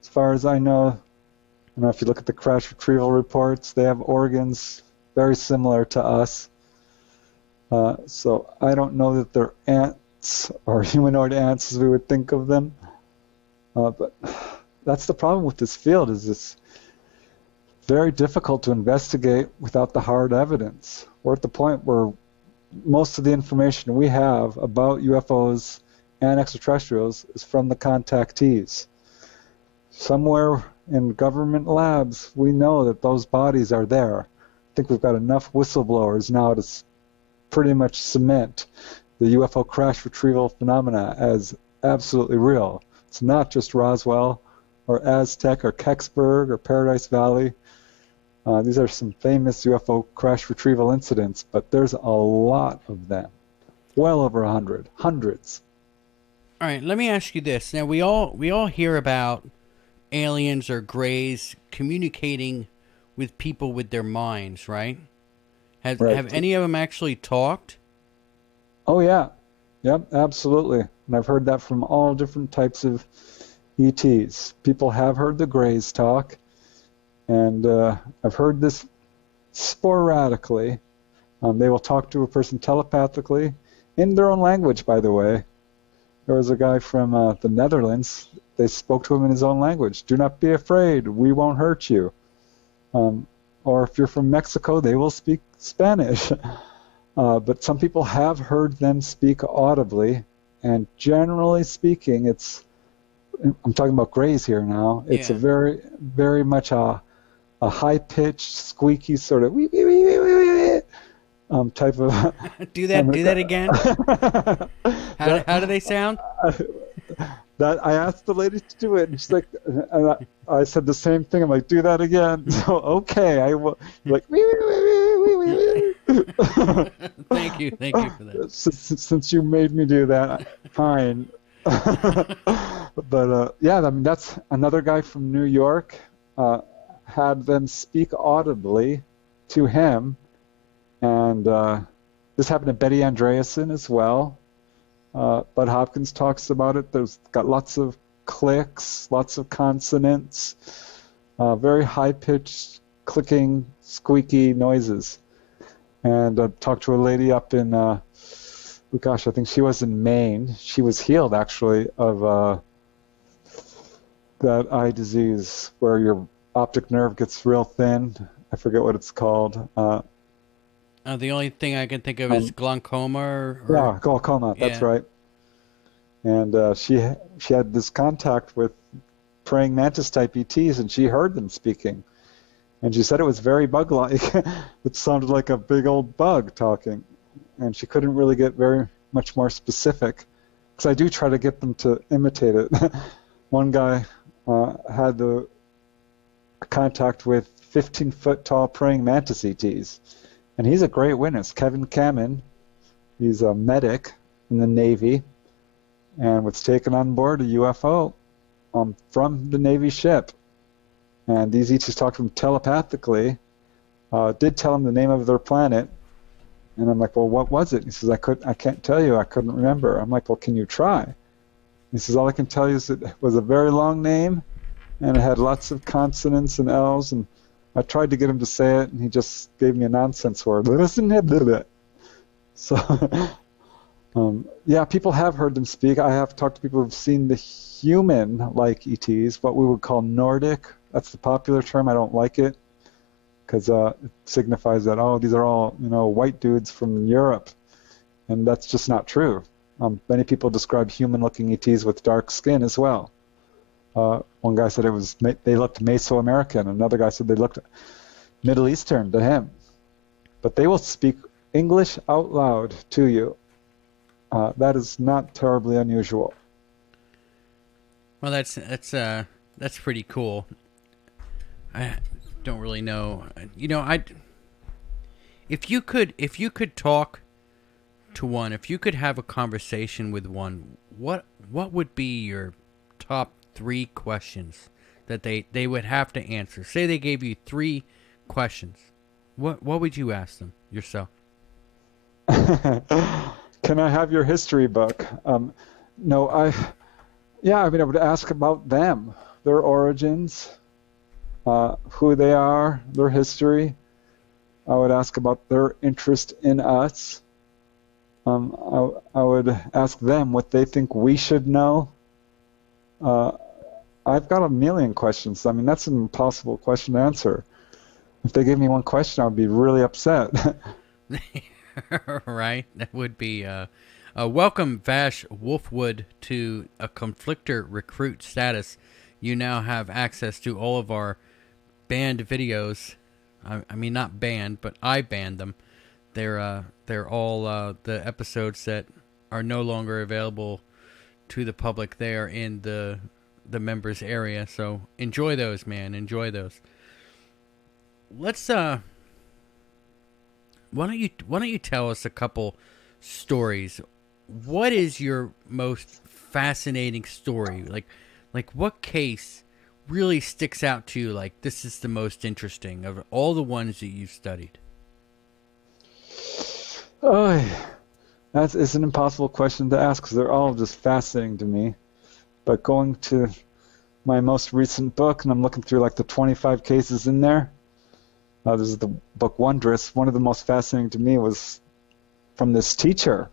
As far as I know, if you look at the crash retrieval reports, they have organs very similar to us. So I don't know that they're ants or humanoid ants as we would think of them. But that's the problem with this field, is it's very difficult to investigate without the hard evidence. We're at the point where most of the information we have about UFOs and extraterrestrials is from the contactees. Somewhere in government labs, we know that those bodies are there. I think we've got enough whistleblowers now to pretty much cement the UFO crash retrieval phenomena as absolutely real. It's not just Roswell or Aztec or Kecksburg or Paradise Valley. These are some famous UFO crash retrieval incidents, but there's a lot of them. Well over 100. Hundreds. All right, let me ask you this. Now, we all hear about aliens or greys communicating with people with their minds, right? Have any of them actually talked? Oh, yeah. Yep, absolutely. And I've heard that from all different types of ETs. People have heard the greys talk. And I've heard this sporadically. They will talk to a person telepathically in their own language, by the way. There was a guy from the Netherlands. They spoke to him in his own language. Do not be afraid. We won't hurt you. Or if you're from Mexico, they will speak Spanish. But some people have heard them speak audibly. And generally speaking, I'm talking about greys here now. It's a very, very much a high-pitched, squeaky sort of wee, wee, wee, wee, wee, wee, type of... do that again? How do they sound? That I asked the lady to do it, and she's like, and I said the same thing. I'm like, do that again. So, okay, I will. Like, wee, wee, wee, wee, wee, wee. Thank you for that. Since you made me do that, fine. But yeah, I mean, that's another guy from New York. Had them speak audibly to him, and this happened to Betty Andreasen as well. Bud Hopkins talks about it. There's got lots of clicks, lots of consonants, very high-pitched, clicking, squeaky noises. And I talked to a lady up in, I think she was in Maine. She was healed, actually, of that eye disease where your optic nerve gets real thin. I forget what it's called. The only thing I can think of is glaucoma. Yeah, glaucoma. That's right. And she had this contact with praying mantis type ETs, and she heard them speaking. And she said it was very bug-like. It sounded like a big old bug talking. And she couldn't really get very much more specific, because I do try to get them to imitate it. One guy had the contact with 15-foot tall praying mantis ETs. And he's a great witness. Kevin Kamen, he's a medic in the Navy and was taken on board a UFO from the Navy ship. And these ETs talked to him telepathically, did tell him the name of their planet. And I'm like, well, what was it? He says, I can't tell you. I couldn't remember. I'm like, well, can you try? He says, all I can tell you is it was a very long name, and it had lots of consonants and L's, and I tried to get him to say it, and he just gave me a nonsense word. So, yeah, people have heard them speak. I have talked to people who've seen the human-like ETs, what we would call Nordic. That's the popular term. I don't like it because it signifies that, oh, these are all, white dudes from Europe, and that's just not true. Many people describe human-looking ETs with dark skin as well. One guy said they looked Mesoamerican. Another guy said they looked Middle Eastern to him. But they will speak English out loud to you. That is not terribly unusual. Well, that's pretty cool. I don't really know. If you could talk to one, if you could have a conversation with one, what would be your top 3 questions that they would have to answer? Say they gave you 3 questions. What would you ask them yourself? Can I have your history book? No, I would ask about them, their origins, who they are, their history. I would ask about their interest in us. I would ask them what they think we should know. I've got a million questions. I mean, that's an impossible question to answer. If they gave me one question, I would be really upset. Right? That would be... welcome, Vash Wolfwood, to a conflictor recruit status. You now have access to all of our banned videos. I mean, not banned, but I banned them. They're all the episodes that are no longer available to the public. They are in the members area, so enjoy those, man. Enjoy those. Let's why don't you tell us a couple stories? What is your most fascinating story? Like what case really sticks out to you? Like, this is the most interesting of all the ones that you've studied. Oh, it's an impossible question to ask because they're all just fascinating to me. But going to my most recent book, and I'm looking through like the 25 cases in there. This is the book Wondrous. One of the most fascinating to me was from this teacher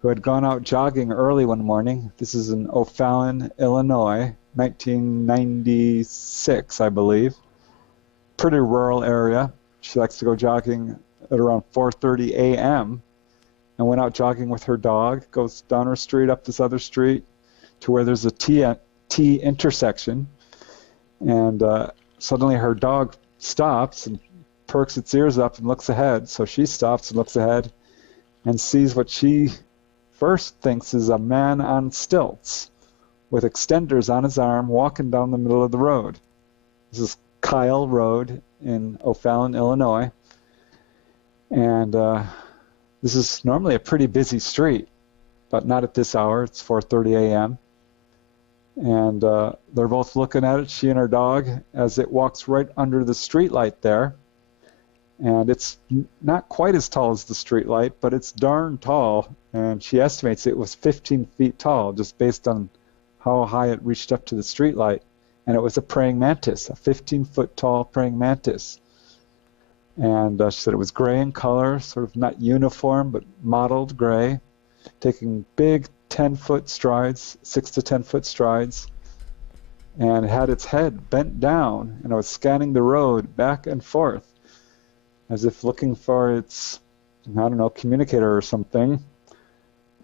who had gone out jogging early one morning. This is in O'Fallon, Illinois, 1996, I believe. Pretty rural area. She likes to go jogging at around 4:30 a.m. and went out jogging with her dog, goes down her street, up this other street, to where there's a T intersection. And suddenly her dog stops and perks its ears up and looks ahead. So she stops and looks ahead and sees what she first thinks is a man on stilts with extenders on his arm walking down the middle of the road. This is Kyle Road in O'Fallon, Illinois. And this is normally a pretty busy street, but not at this hour. It's 4:30 a.m. And they're both looking at it, she and her dog, as it walks right under the street light there. And it's not quite as tall as the street light, but it's darn tall. And she estimates it was 15 feet tall, just based on how high it reached up to the street light. And it was a praying mantis, a 15-foot tall praying mantis. And she said it was gray in color, sort of not uniform, but mottled gray, taking big 10-foot strides, 6 to 10-foot strides, and it had its head bent down, and it was scanning the road back and forth, as if looking for its, I don't know, communicator or something,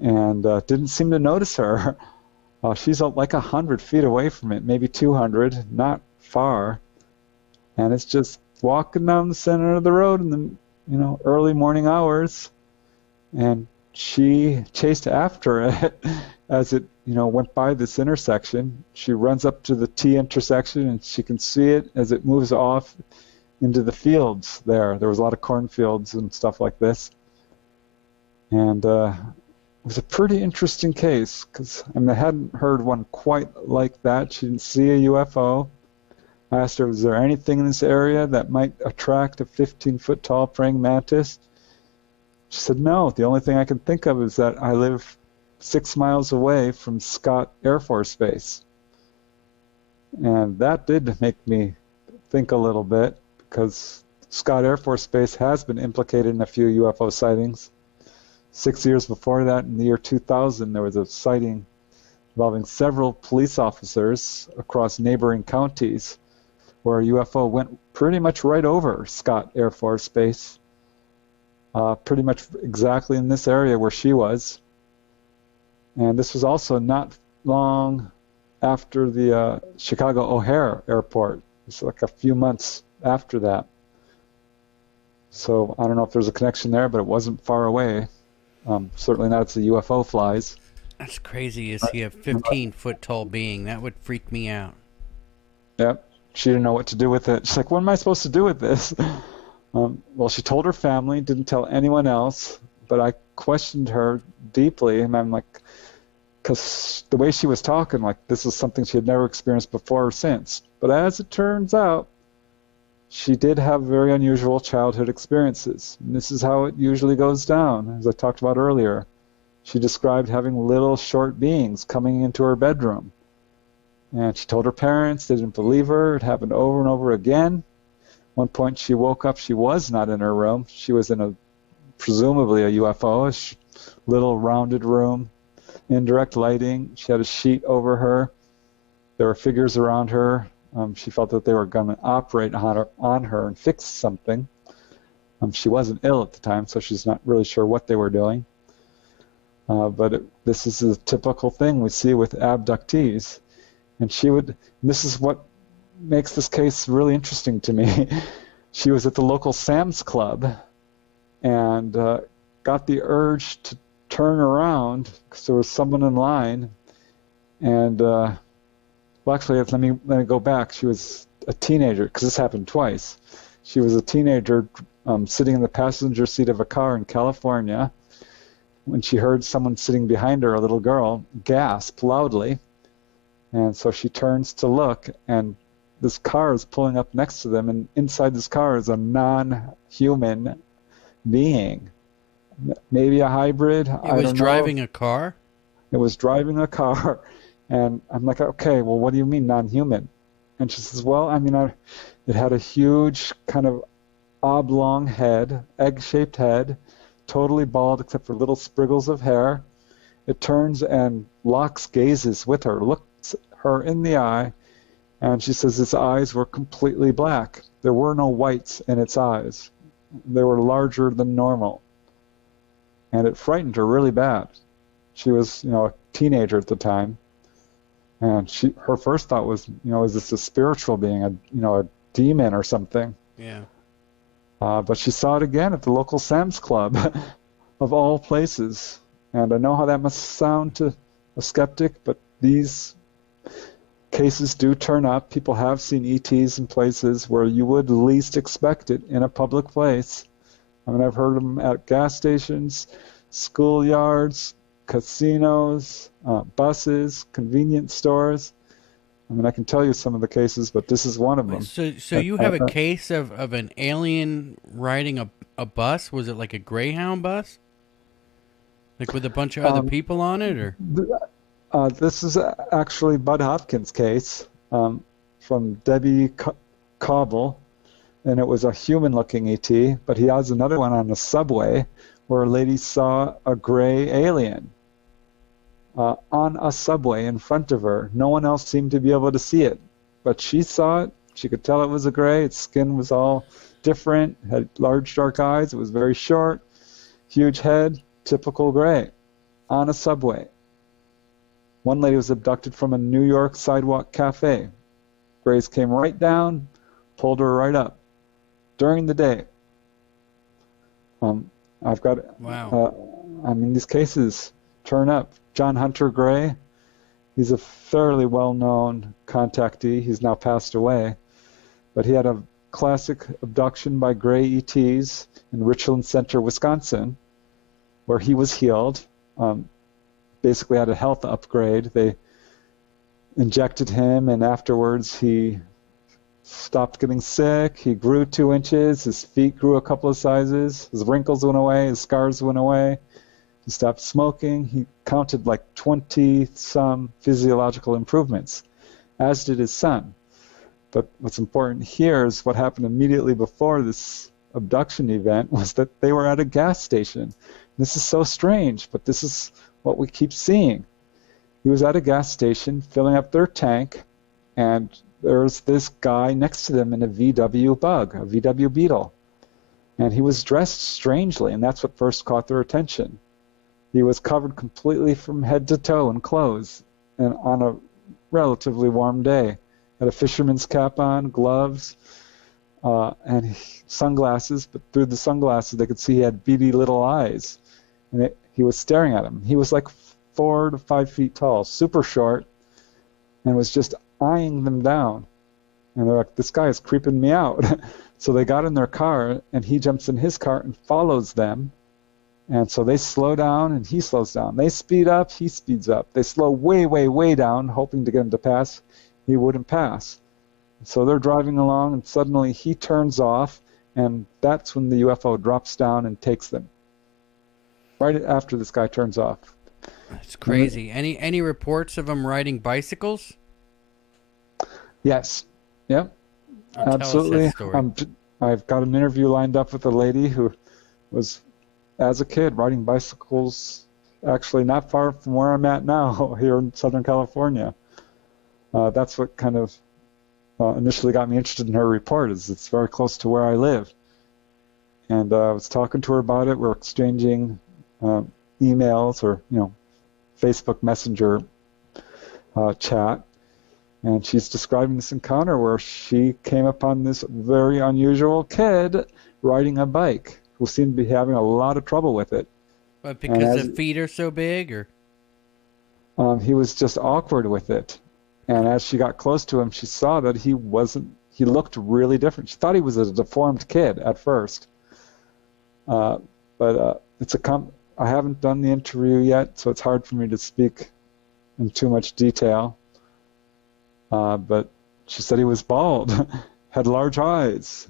and didn't seem to notice her. She's like 100 feet away from it, maybe 200, not far, and it's just walking down the center of the road in the early morning hours, and she chased after it as it went by this intersection. She runs up to the T intersection and she can see it as it moves off into the fields there. There was a lot of cornfields and stuff like this. And it was a pretty interesting case because I hadn't heard one quite like that. She didn't see a UFO. I asked her, is there anything in this area that might attract a 15-foot tall praying mantis? She said, no, the only thing I can think of is that I live 6 miles away from Scott Air Force Base. And that did make me think a little bit, because Scott Air Force Base has been implicated in a few UFO sightings. 6 years before that, in the year 2000, there was a sighting involving several police officers across neighboring counties where a UFO went pretty much right over Scott Air Force Base. Pretty much exactly in this area where she was. And this was also not long after the Chicago O'Hare Airport. It's like a few months after that. So I don't know if there's a connection there, but it wasn't far away. Certainly not as the UFO flies. That's crazy. Is he a 15-foot tall being? That would freak me out. Yep. She didn't know what to do with it. She's like, what am I supposed to do with this? Well, she told her family, didn't tell anyone else, but I questioned her deeply, and I'm like, because the way she was talking, like this is something she had never experienced before or since. But as it turns out, she did have very unusual childhood experiences. And this is how it usually goes down, as I talked about earlier. She described having little short beings coming into her bedroom. And she told her parents, they didn't believe her. It happened over and over again. One point she woke up, she was not in her room. She was in presumably a UFO, a little rounded room, indirect lighting. She had a sheet over her. There were figures around her. She felt that they were going to operate on her and fix something. She wasn't ill at the time, so she's not really sure what they were doing. But this is a typical thing we see with abductees. And this is what makes this case really interesting to me. She was at the local Sam's Club and got the urge to turn around because there was someone in line. And well, actually, let me go back. She was a teenager, because this happened twice. She was a teenager sitting in the passenger seat of a car in California when she heard someone sitting behind her, a little girl, gasp loudly. And so she turns to look, and this car is pulling up next to them, and inside this car is a non-human being. Maybe a hybrid. I don't know. It was driving a car? It was driving a car. And I'm like, okay, well, what do you mean non-human? And she says, well, I mean, it had a huge kind of oblong head, egg-shaped head, totally bald except for little spriggles of hair. It turns and locks gazes with her, looks her in the eye, and she says its eyes were completely black. There were no whites in its eyes. They were larger than normal. And it frightened her really bad. She was, a teenager at the time. And her first thought was, is this a spiritual being, a demon or something? Yeah. But she saw it again at the local Sam's Club, of all places. And I know how that must sound to a skeptic, but these cases do turn up. People have seen ETs in places where you would least expect it in a public place. I mean, I've heard them at gas stations, schoolyards, casinos, buses, convenience stores. I mean, I can tell you some of the cases, but this is one of them. So you have a case of an alien riding a bus? Was it like a Greyhound bus? Like with a bunch of other people on it, or? This is actually Bud Hopkins' case from Debbie Cobble, and it was a human-looking ET, but he has another one on the subway where a lady saw a gray alien on a subway in front of her. No one else seemed to be able to see it, but she saw it. She could tell it was a gray. Its skin was all different, had large dark eyes. It was very short, huge head, typical gray, on a subway. One lady was abducted from a New York sidewalk cafe. Grays came right down, pulled her right up during the day. I've got, wow. These cases turn up. John Hunter Gray, he's a fairly well-known contactee. He's now passed away. But he had a classic abduction by gray ETs in Richland Center, Wisconsin, where he was healed. Basically had a health upgrade. They injected him, and afterwards he stopped getting sick. He grew 2 inches. His feet grew a couple of sizes. His wrinkles went away. His scars went away. He stopped smoking. He counted like 20-some physiological improvements, as did his son. But what's important here is what happened immediately before this abduction event was that they were at a gas station. This is so strange, but this is what we keep seeing. He was at a gas station filling up their tank, and there's this guy next to them in a VW bug, a VW Beetle. And he was dressed strangely, and that's what first caught their attention. He was covered completely from head to toe in clothes, and on a relatively warm day. Had a fisherman's cap on, gloves, and sunglasses, but through the sunglasses they could see he had beady little eyes. And he was staring at them. He was like 4 to 5 feet tall, super short, and was just eyeing them down. And they're like, this guy is creeping me out. So they got in their car, and he jumps in his car and follows them. And so they slow down, and he slows down. They speed up, he speeds up. They slow way, way, way down, hoping to get him to pass. He wouldn't pass. So they're driving along, and suddenly he turns off, and that's when the UFO drops down and takes them. Right after this guy turns off. That's crazy. Any reports of him riding bicycles? Yes. Yep. Absolutely. I've got an interview lined up with a lady who was, as a kid, riding bicycles actually not far from where I'm at now, here in Southern California. That's what kind of initially got me interested in her report, is it's very close to where I live. And I was talking to her about it. We're exchanging emails or, Facebook Messenger chat. And she's describing this encounter where she came upon this very unusual kid riding a bike who seemed to be having a lot of trouble with it. But because the feet are so big, or? He was just awkward with it. And as she got close to him, she saw that he looked really different. She thought he was a deformed kid at first. But I haven't done the interview yet, so it's hard for me to speak in too much detail. But she said he was bald, had large eyes,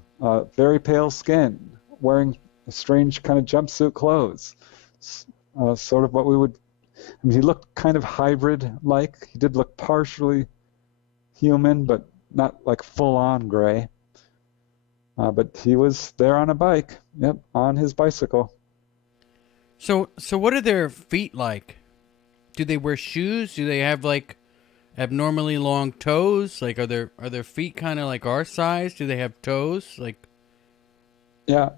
very pale skin, wearing a strange kind of jumpsuit clothes, sort of what we would. I mean, he looked kind of hybrid-like. He did look partially human, but not like full-on gray. But he was there on a bike, on his bicycle. So what are their feet like? Do they wear shoes? Do they have like abnormally long toes? Like, are their feet kind of like our size? Do they have toes? Like, yeah,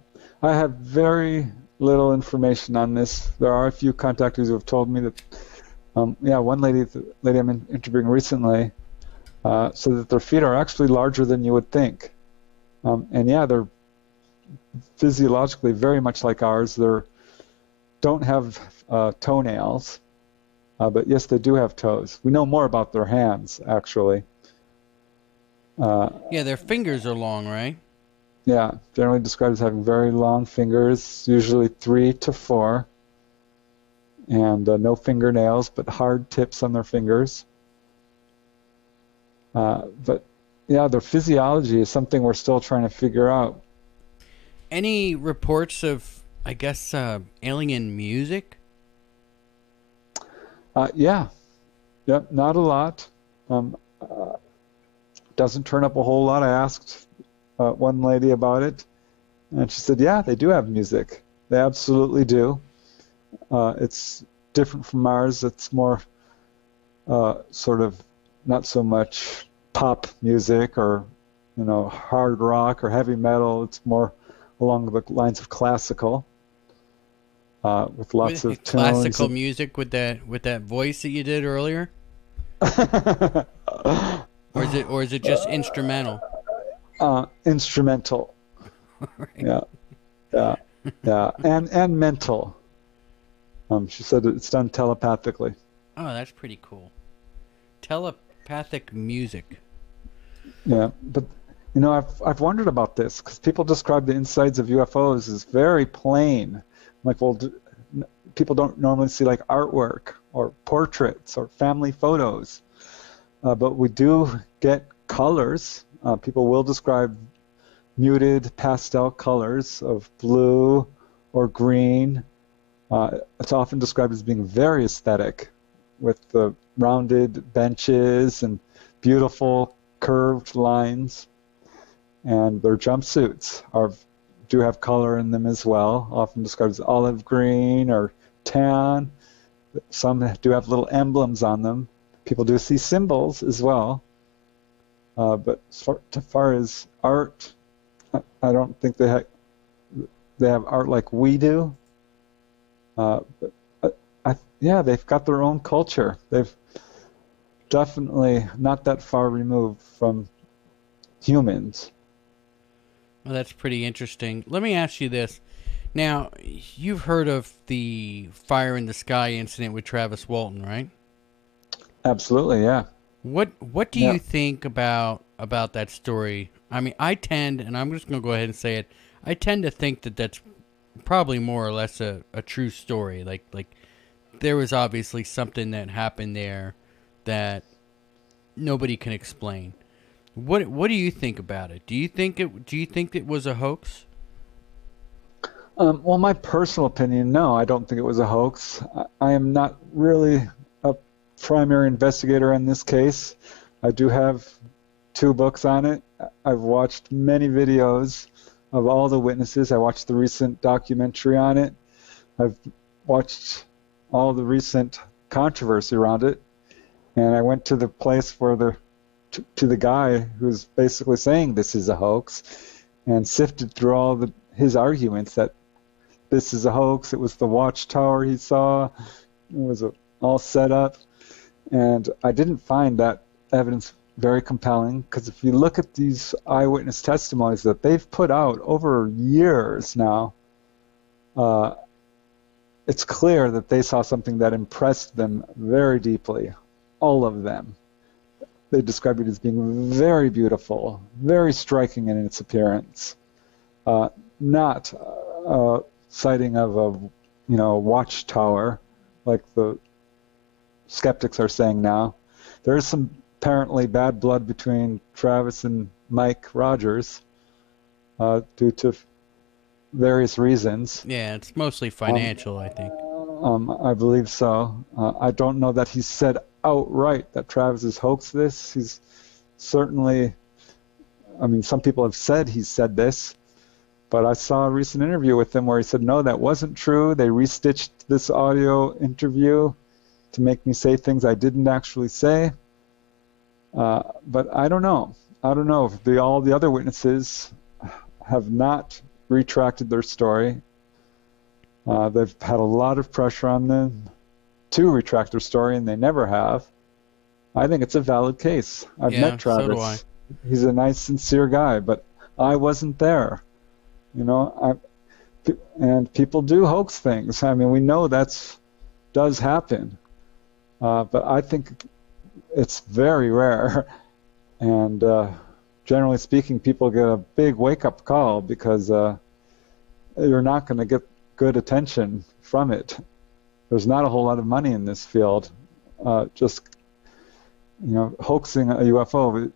I have very little information on this. There are a few contactors who have told me that, one lady I'm interviewing recently, said that their feet are actually larger than you would think. They're physiologically very much like ours. They don't have toenails, but yes, they do have toes. We know more about their hands, actually. their fingers are long, right? Yeah, generally described as having very long fingers, usually 3 to 4, and no fingernails, but hard tips on their fingers. Their physiology is something we're still trying to figure out. Any reports of, I guess, alien music? Not a lot. Doesn't turn up a whole lot. I asked one lady about it, and she said, yeah, they do have music. They absolutely do. It's different from ours. It's more sort of not so much pop music or, hard rock or heavy metal. It's more along the lines of classical, with lots of tones. Classical music with that voice that you did earlier? Or is it just instrumental? Instrumental. Right. Yeah. And mental. She said it's done telepathically. Oh, that's pretty cool. Telepathic music. Yeah, but I've wondered about this because people describe the insides of UFOs as very plain. Like, people don't normally see like artwork or portraits or family photos, but we do get colors. People will describe muted pastel colors of blue or green. It's often described as being very aesthetic, with the rounded benches and beautiful curved lines. And their jumpsuits do have color in them as well, often described as olive green or tan. Some do have little emblems on them. People do see symbols as well. But as far as art, I don't think they have art like we do. They've got their own culture. They've definitely not that far removed from humans. Well, that's pretty interesting. Let me ask you this. Now, you've heard of the fire in the sky incident with Travis Walton, right? Absolutely, yeah. What do you think about about that story. I mean, I tend, and I'm just going to go ahead and say it, I tend to think that that's probably more or less a true story. Like there was obviously something that happened there that nobody can explain. What do you think about it? Do you think it was a hoax? Well, my personal opinion, no, I don't think it was a hoax. I am not really a primary investigator in this case. I do have 2 books on it. I've watched many videos of all the witnesses. I watched the recent documentary on it. I've watched all the recent controversy around it. And I went to the place where to the guy who's basically saying this is a hoax and sifted through all his arguments that this is a hoax. It was the watchtower he saw. It was all set up. And I didn't find that evidence very compelling, because if you look at these eyewitness testimonies that they've put out over years now, it's clear that they saw something that impressed them very deeply, all of them. They described it as being very beautiful, very striking in its appearance, not a sighting of a watchtower like the skeptics are saying now. There is some apparently bad blood between Travis and Mike Rogers due to various reasons. Yeah, it's mostly financial, I think. I believe so. I don't know that he said outright that Travis has hoaxed this. He's certainly, I mean, some people have said he said this, but I saw a recent interview with him where he said, no, that wasn't true. They restitched this audio interview to make me say things I didn't actually say. But I don't know. I don't know if all the other witnesses have not retracted their story. They've had a lot of pressure on them to retract their story, and they never have. I think it's a valid case. I've met Travis. So do I. He's a nice, sincere guy, but I wasn't there. And people do hoax things. I mean, we know does happen, but I think it's very rare. And generally speaking, people get a big wake-up call because you're not going to get good attention from it. There's not a whole lot of money in this field. Hoaxing a UFO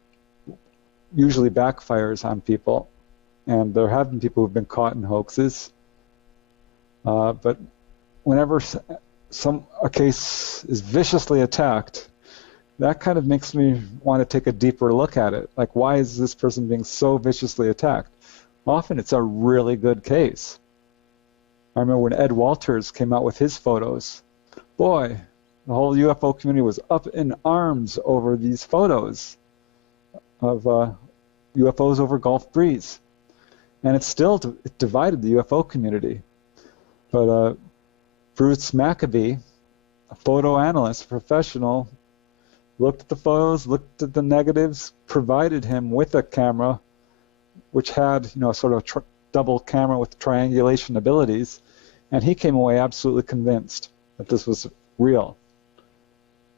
usually backfires on people, and there have been people who've been caught in hoaxes. But whenever a case is viciously attacked, that kind of makes me want to take a deeper look at it. Like, why is this person being so viciously attacked? Often it's a really good case. I remember when Ed Walters came out with his photos. Boy, the whole UFO community was up in arms over these photos of UFOs over Gulf Breeze. And it divided the UFO community. But Bruce Maccabee, a photo analyst, a professional, looked at the photos, looked at the negatives, provided him with a camera, which had, sort of double camera with triangulation abilities, and he came away absolutely convinced that this was real.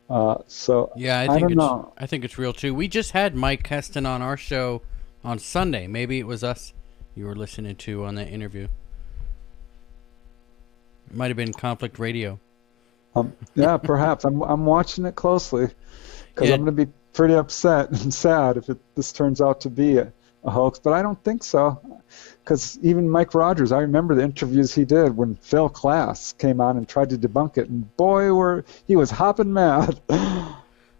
Yeah, I don't know. I think it's real too. We just had Mike Keston on our show on Sunday. Maybe it was us you were listening to on that interview. It might have been Conflict Radio. Yeah, perhaps. I'm watching it closely because I'm going to be pretty upset and sad if this turns out to be a hoax, but I don't think so. Because even Mike Rogers, I remember the interviews he did when Phil Klass came on and tried to debunk it, and boy, he was hopping mad.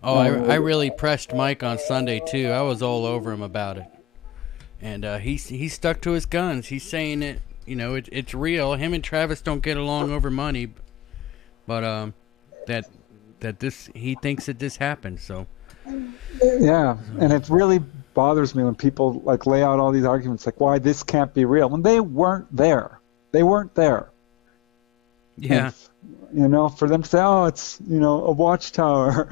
I really pressed Mike on Sunday too. I was all over him about it, and he stuck to his guns. He's saying that it's real. Him and Travis don't get along over money, but that he thinks that this happened. So yeah, and it really bothers me when people lay out all these arguments why this can't be real when they weren't there. They weren't there. Yeah. And, for them to say, oh, it's a watchtower.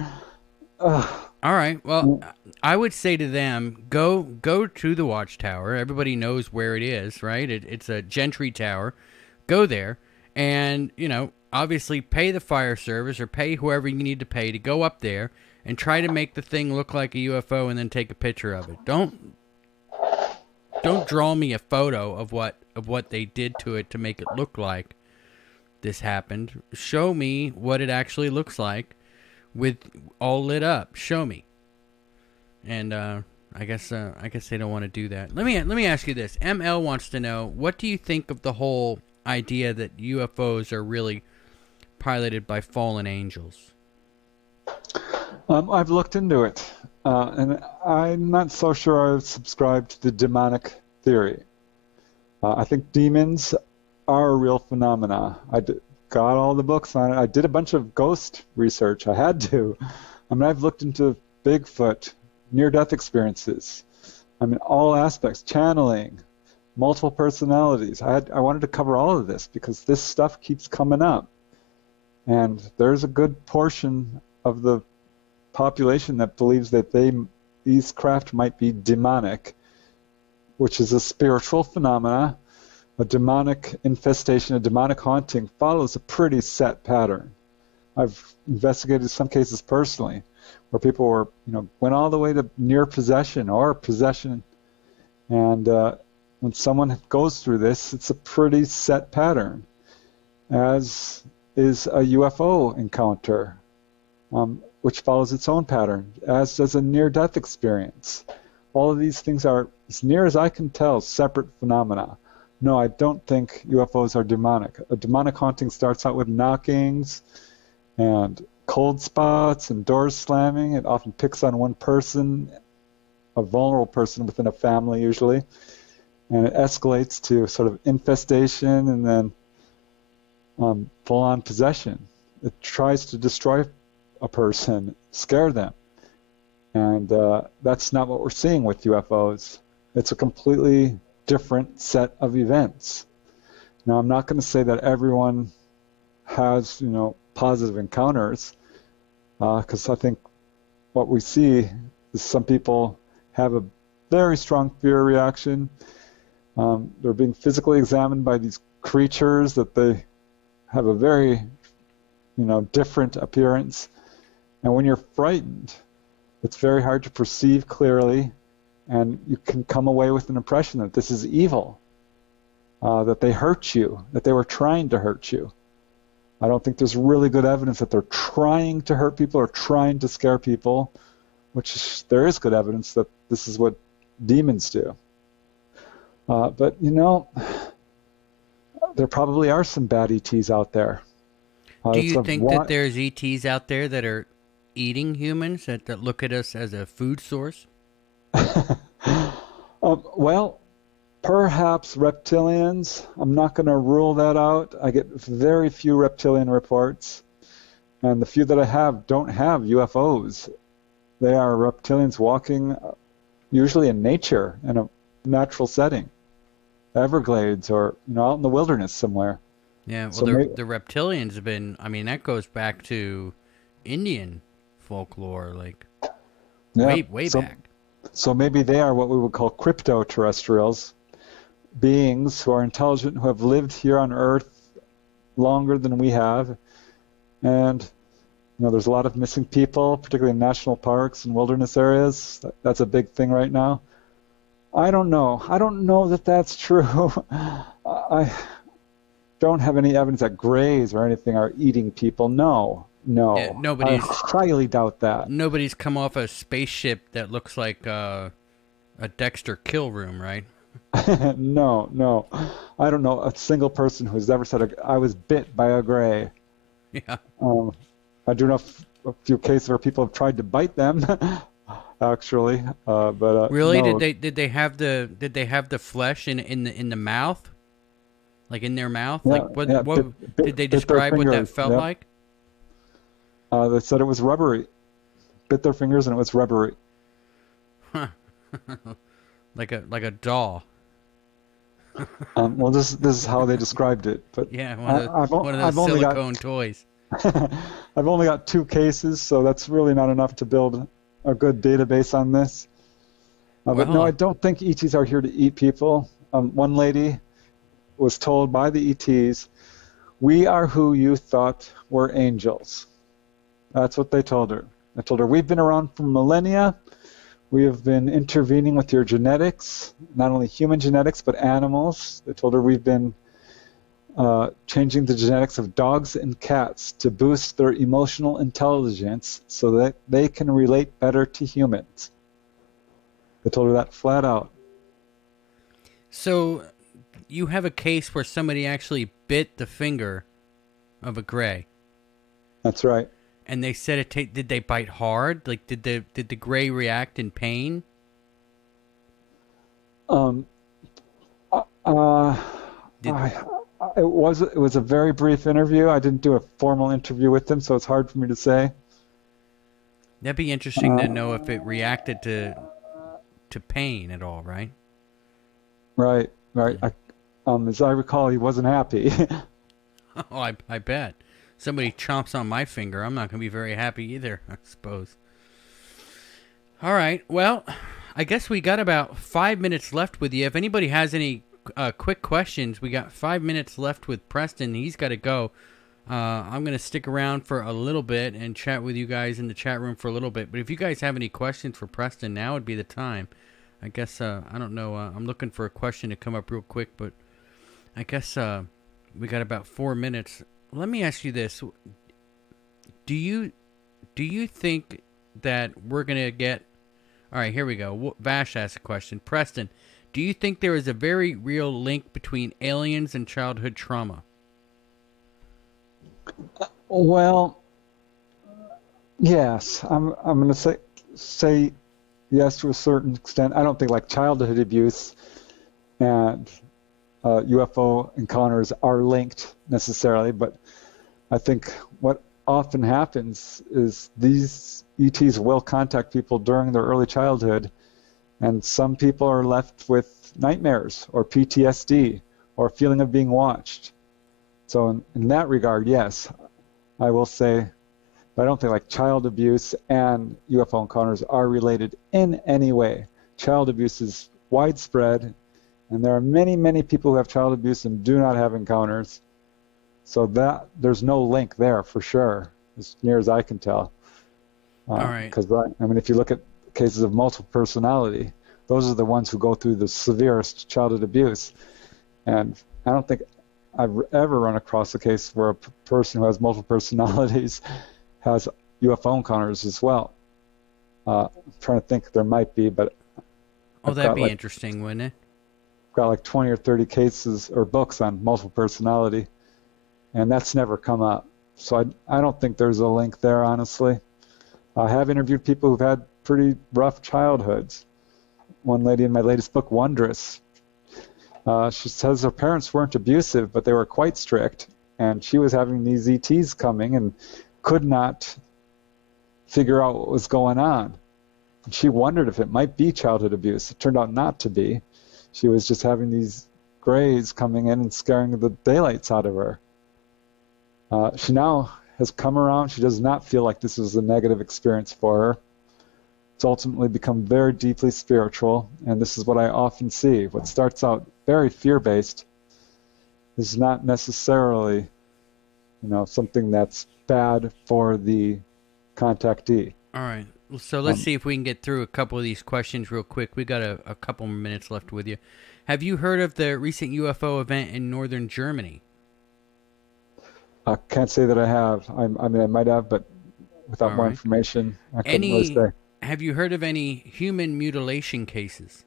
All right. Well, I would say to them, go to the watchtower. Everybody knows where it is, right? It's a gentry tower. Go there, and obviously pay the fire service or pay whoever you need to pay to go up there and try to make the thing look like a UFO and then take a picture of it. Don't draw me a photo of what they did to it to make it look like this happened. Show me what it actually looks like with all lit up. Show me. And I guess they don't want to do that. Let me ask you this. ML wants to know, what do you think of the whole idea that UFOs are really piloted by fallen angels? I've looked into it, and I'm not so sure I subscribe to the demonic theory. I think demons are a real phenomena. Got all the books on it. I did a bunch of ghost research. I had to. I mean, I've looked into Bigfoot, near-death experiences. I mean, all aspects, channeling, multiple personalities. I wanted to cover all of this because this stuff keeps coming up. And there's a good portion of the population that believes that these craft might be demonic, which is a spiritual phenomena. A demonic infestation, a demonic haunting follows a pretty set pattern. I've investigated some cases personally where people were, went all the way to near possession or possession. And when someone goes through this, it's a pretty set pattern, as is a UFO encounter, which follows its own pattern, as does a near-death experience. All of these things are, as near as I can tell, separate phenomena. No, I don't think UFOs are demonic. A demonic haunting starts out with knockings and cold spots and doors slamming. It often picks on one person, a vulnerable person within a family usually, and it escalates to sort of infestation and then full-on possession. It tries to destroy a person, scare them. And that's not what we're seeing with UFOs. It's a completely different set of events. Now, I'm not going to say that everyone has, positive encounters, because I think what we see is some people have a very strong fear reaction. They're being physically examined by these creatures that they have a very, different appearance. And when you're frightened, it's very hard to perceive clearly, and you can come away with an impression that this is evil, that they hurt you, that they were trying to hurt you. I don't think there's really good evidence that they're trying to hurt people or trying to scare people, there is good evidence that this is what demons do. But, there probably are some bad ETs out there. Do you think that there's ETs out there that are eating humans, that look at us as a food source? Well, perhaps reptilians. I'm not going to rule that out. I get very few reptilian reports, and the few that I have don't have UFOs. They are reptilians walking usually in nature, in a natural setting, Everglades or out in the wilderness somewhere. Yeah, well, so the reptilians have been, that goes back to Indian folklore, way back. So maybe they are what we would call crypto-terrestrials, beings who are intelligent, who have lived here on Earth longer than we have. And, there's a lot of missing people, particularly in national parks and wilderness areas. That's a big thing right now. I don't know. I don't know that that's true. I don't have any evidence that greys or anything are eating people. No. Yeah, I highly doubt that. Nobody's come off a spaceship that looks like a Dexter kill room, right? No. I don't know a single person who's ever said, I was bit by a gray. Yeah. I do know a few cases where people have tried to bite them, actually. But really, no. did they have the flesh in the mouth, like in their mouth? Yeah, what did they describe what that felt like? They said it was rubbery. Bit their fingers and it was rubbery. Huh. like a doll. Well, this is how they described it. But yeah, one of those silicone toys. I've only got 2 cases, so that's really not enough to build a good database on this. But no, I don't think ETs are here to eat people. One lady was told by the ETs, "We are who you thought were angels." That's what they told her. I told her, we've been around for millennia. We have been intervening with your genetics, not only human genetics, but animals. I told her we've been changing the genetics of dogs and cats to boost their emotional intelligence so that they can relate better to humans. I told her that flat out. So you have a case where somebody actually bit the finger of a gray. That's right. And they said did they bite hard? Like, did the gray react in pain? It was a very brief interview. I didn't do a formal interview with them, so it's hard for me to say. That'd be interesting to know if it reacted to pain at all, right? Right. As I recall, he wasn't happy. Oh, I bet. Somebody chomps on my finger, I'm not going to be very happy either, I suppose. All right, well, I guess we got about 5 minutes left with you. If anybody has any quick questions, we got 5 minutes left with Preston. He's got to go. I'm going to stick around for a little bit and chat with you guys in the chat room for a little bit. But if you guys have any questions for Preston, now would be the time. I guess, I don't know, I'm looking for a question to come up real quick, but I guess we got about 4 minutes. Let me ask you this. Do you think that we're going to get... All right, here we go. Vash asked a question. Preston, do you think there is a very real link between aliens and childhood trauma? Well, yes. I'm going to say yes to a certain extent. I don't think like childhood abuse and UFO encounters are linked necessarily, but I think what often happens is these ETs will contact people during their early childhood, and some people are left with nightmares or PTSD or a feeling of being watched. So in that regard, yes, I will say, but I don't think like child abuse and UFO encounters are related in any way. Child abuse is widespread, and there are many, many people who have child abuse and do not have encounters. So that there's no link there for sure, as near as I can tell. All right. Because if you look at cases of multiple personality, those are the ones who go through the severest childhood abuse. And I don't think I've ever run across a case where a person who has multiple personalities has UFO encounters as well. I'm trying to think, there might be, but... Oh, that'd be interesting, wouldn't it? I've got like 20 or 30 cases or books on multiple personality, and that's never come up. So I don't think there's a link there, honestly. I have interviewed people who've had pretty rough childhoods. One lady in my latest book, Wondrous, she says her parents weren't abusive, but they were quite strict, and she was having these ETs coming and could not figure out what was going on. And she wondered if it might be childhood abuse. It turned out not to be. She was just having these grays coming in and scaring the daylights out of her. She now has come around. She does not feel like this is a negative experience for her. It's ultimately become very deeply spiritual, and this is what I often see. What starts out very fear-based is not necessarily, something that's bad for the contactee. All right. So let's see if we can get through a couple of these questions real quick. We got a couple more minutes left with you. Have you heard of the recent UFO event in northern Germany? I can't say that I have. I might have, but without more information, I couldn't really say. Have you heard of any human mutilation cases?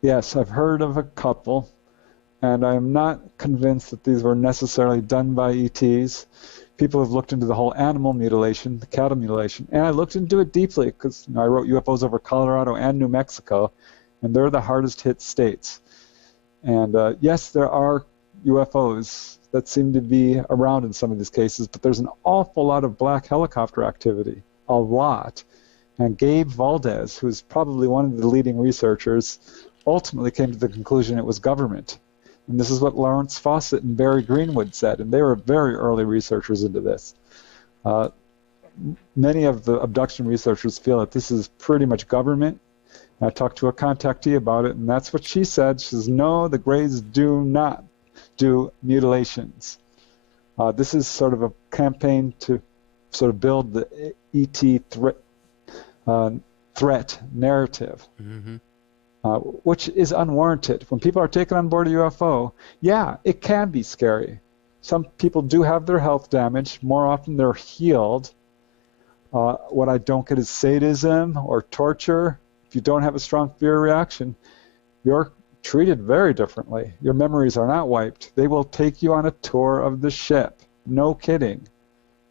Yes, I've heard of a couple, and I am not convinced that these were necessarily done by ETs. People have looked into the whole animal mutilation, the cattle mutilation, and I looked into it deeply because I wrote UFOs over Colorado and New Mexico, and they're the hardest hit states. And yes, there are UFOs that seem to be around in some of these cases, but there's an awful lot of black helicopter activity, a lot. And Gabe Valdez, who's probably one of the leading researchers, ultimately came to the conclusion it was government. And this is what Lawrence Fawcett and Barry Greenwood said, and they were very early researchers into this. Many of the abduction researchers feel that this is pretty much government. And I talked to a contactee about it, and that's what she said. She says, no, the Greys do not do mutilations. This is sort of a campaign to sort of build the ET threat narrative, which is unwarranted. When people are taken on board a UFO, yeah, it can be scary. Some people do have their health damaged. More often they're healed. What I don't get is sadism or torture. If you don't have a strong fear reaction, you're treated very differently. Your memories are not wiped. They will take you on a tour of the ship, no kidding,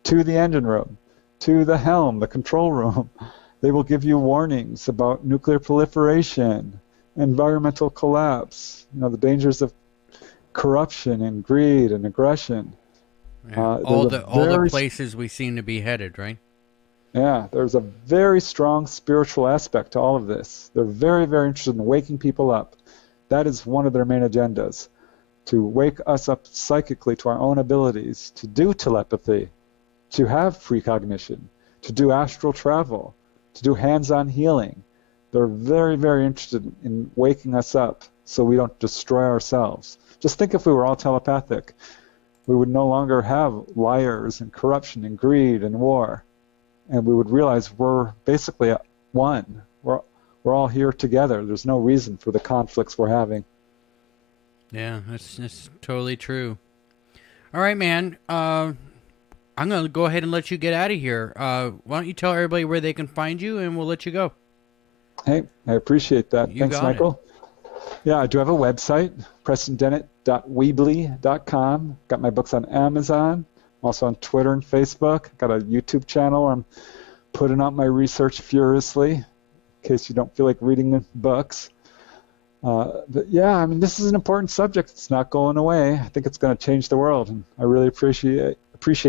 to the engine room, to the helm, the control room. They will give you warnings about nuclear proliferation, environmental collapse, the dangers of corruption and greed and aggression. Yeah. All the places we seem to be headed, right? Yeah, there's a very strong spiritual aspect to all of this. They're very, very interested in waking people up. That is one of their main agendas, to wake us up psychically to our own abilities, to do telepathy, to have precognition, to do astral travel, to do hands-on healing. They're very, very interested in waking us up so we don't destroy ourselves. Just think if we were all telepathic. We would no longer have liars and corruption and greed and war. And we would realize we're basically one. We're all here together. There's no reason for the conflicts we're having. Yeah, that's totally true. All right, man. I'm going to go ahead and let you get out of here. Why don't you tell everybody where they can find you, and we'll let you go. Hey, I appreciate that. Thanks, Michael. Yeah, I do have a website, prestondennett.weebly.com. Got my books on Amazon. Also on Twitter and Facebook. Got a YouTube channel where I'm putting out my research furiously, in case you don't feel like reading books. But yeah, I mean, this is an important subject. It's not going away. I think it's going to change the world, and I really appreciate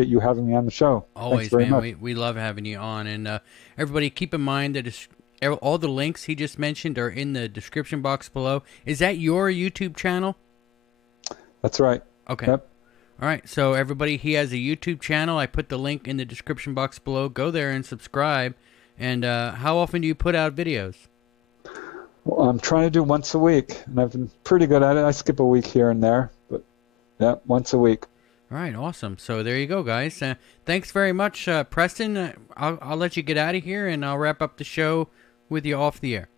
you having me on the show. Always, man. We love having you on. And everybody, keep in mind that all the links he just mentioned are in the description box below. Is that your YouTube channel? That's right. Okay. Yep. All right, so everybody, he has a YouTube channel. I put the link in the description box below. Go there and subscribe. And how often do you put out videos? Well, I'm trying to do once a week, and I've been pretty good at it. I skip a week here and there, but yeah, once a week. All right, awesome. So there you go, guys. Thanks very much, Preston. I'll let you get out of here, and I'll wrap up the show with you off the air.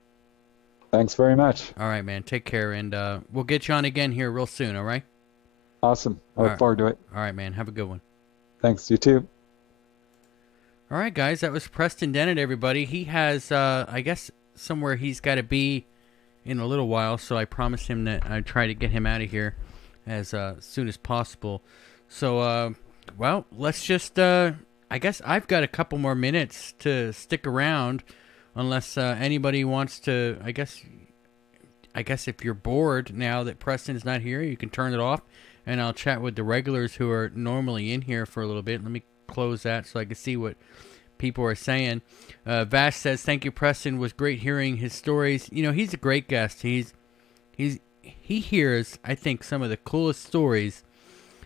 Thanks very much. All right, man. Take care, and we'll get you on again here real soon, all right? Awesome. I look forward to it. All right, man. Have a good one. Thanks. You too. All right, guys. That was Preston Dennett, everybody. He has, I guess, somewhere he's got to be in a little while, so I promised him that I'd try to get him out of here as soon as possible. So, well, let's just, I guess I've got a couple more minutes to stick around, unless anybody wants to, I guess if you're bored now that Preston's not here, you can turn it off. And I'll chat with the regulars who are normally in here for a little bit. Let me close that so I can see what people are saying. Vash says, "Thank you, Preston. Was great hearing his stories. He's a great guest. He hears, I think, some of the coolest stories.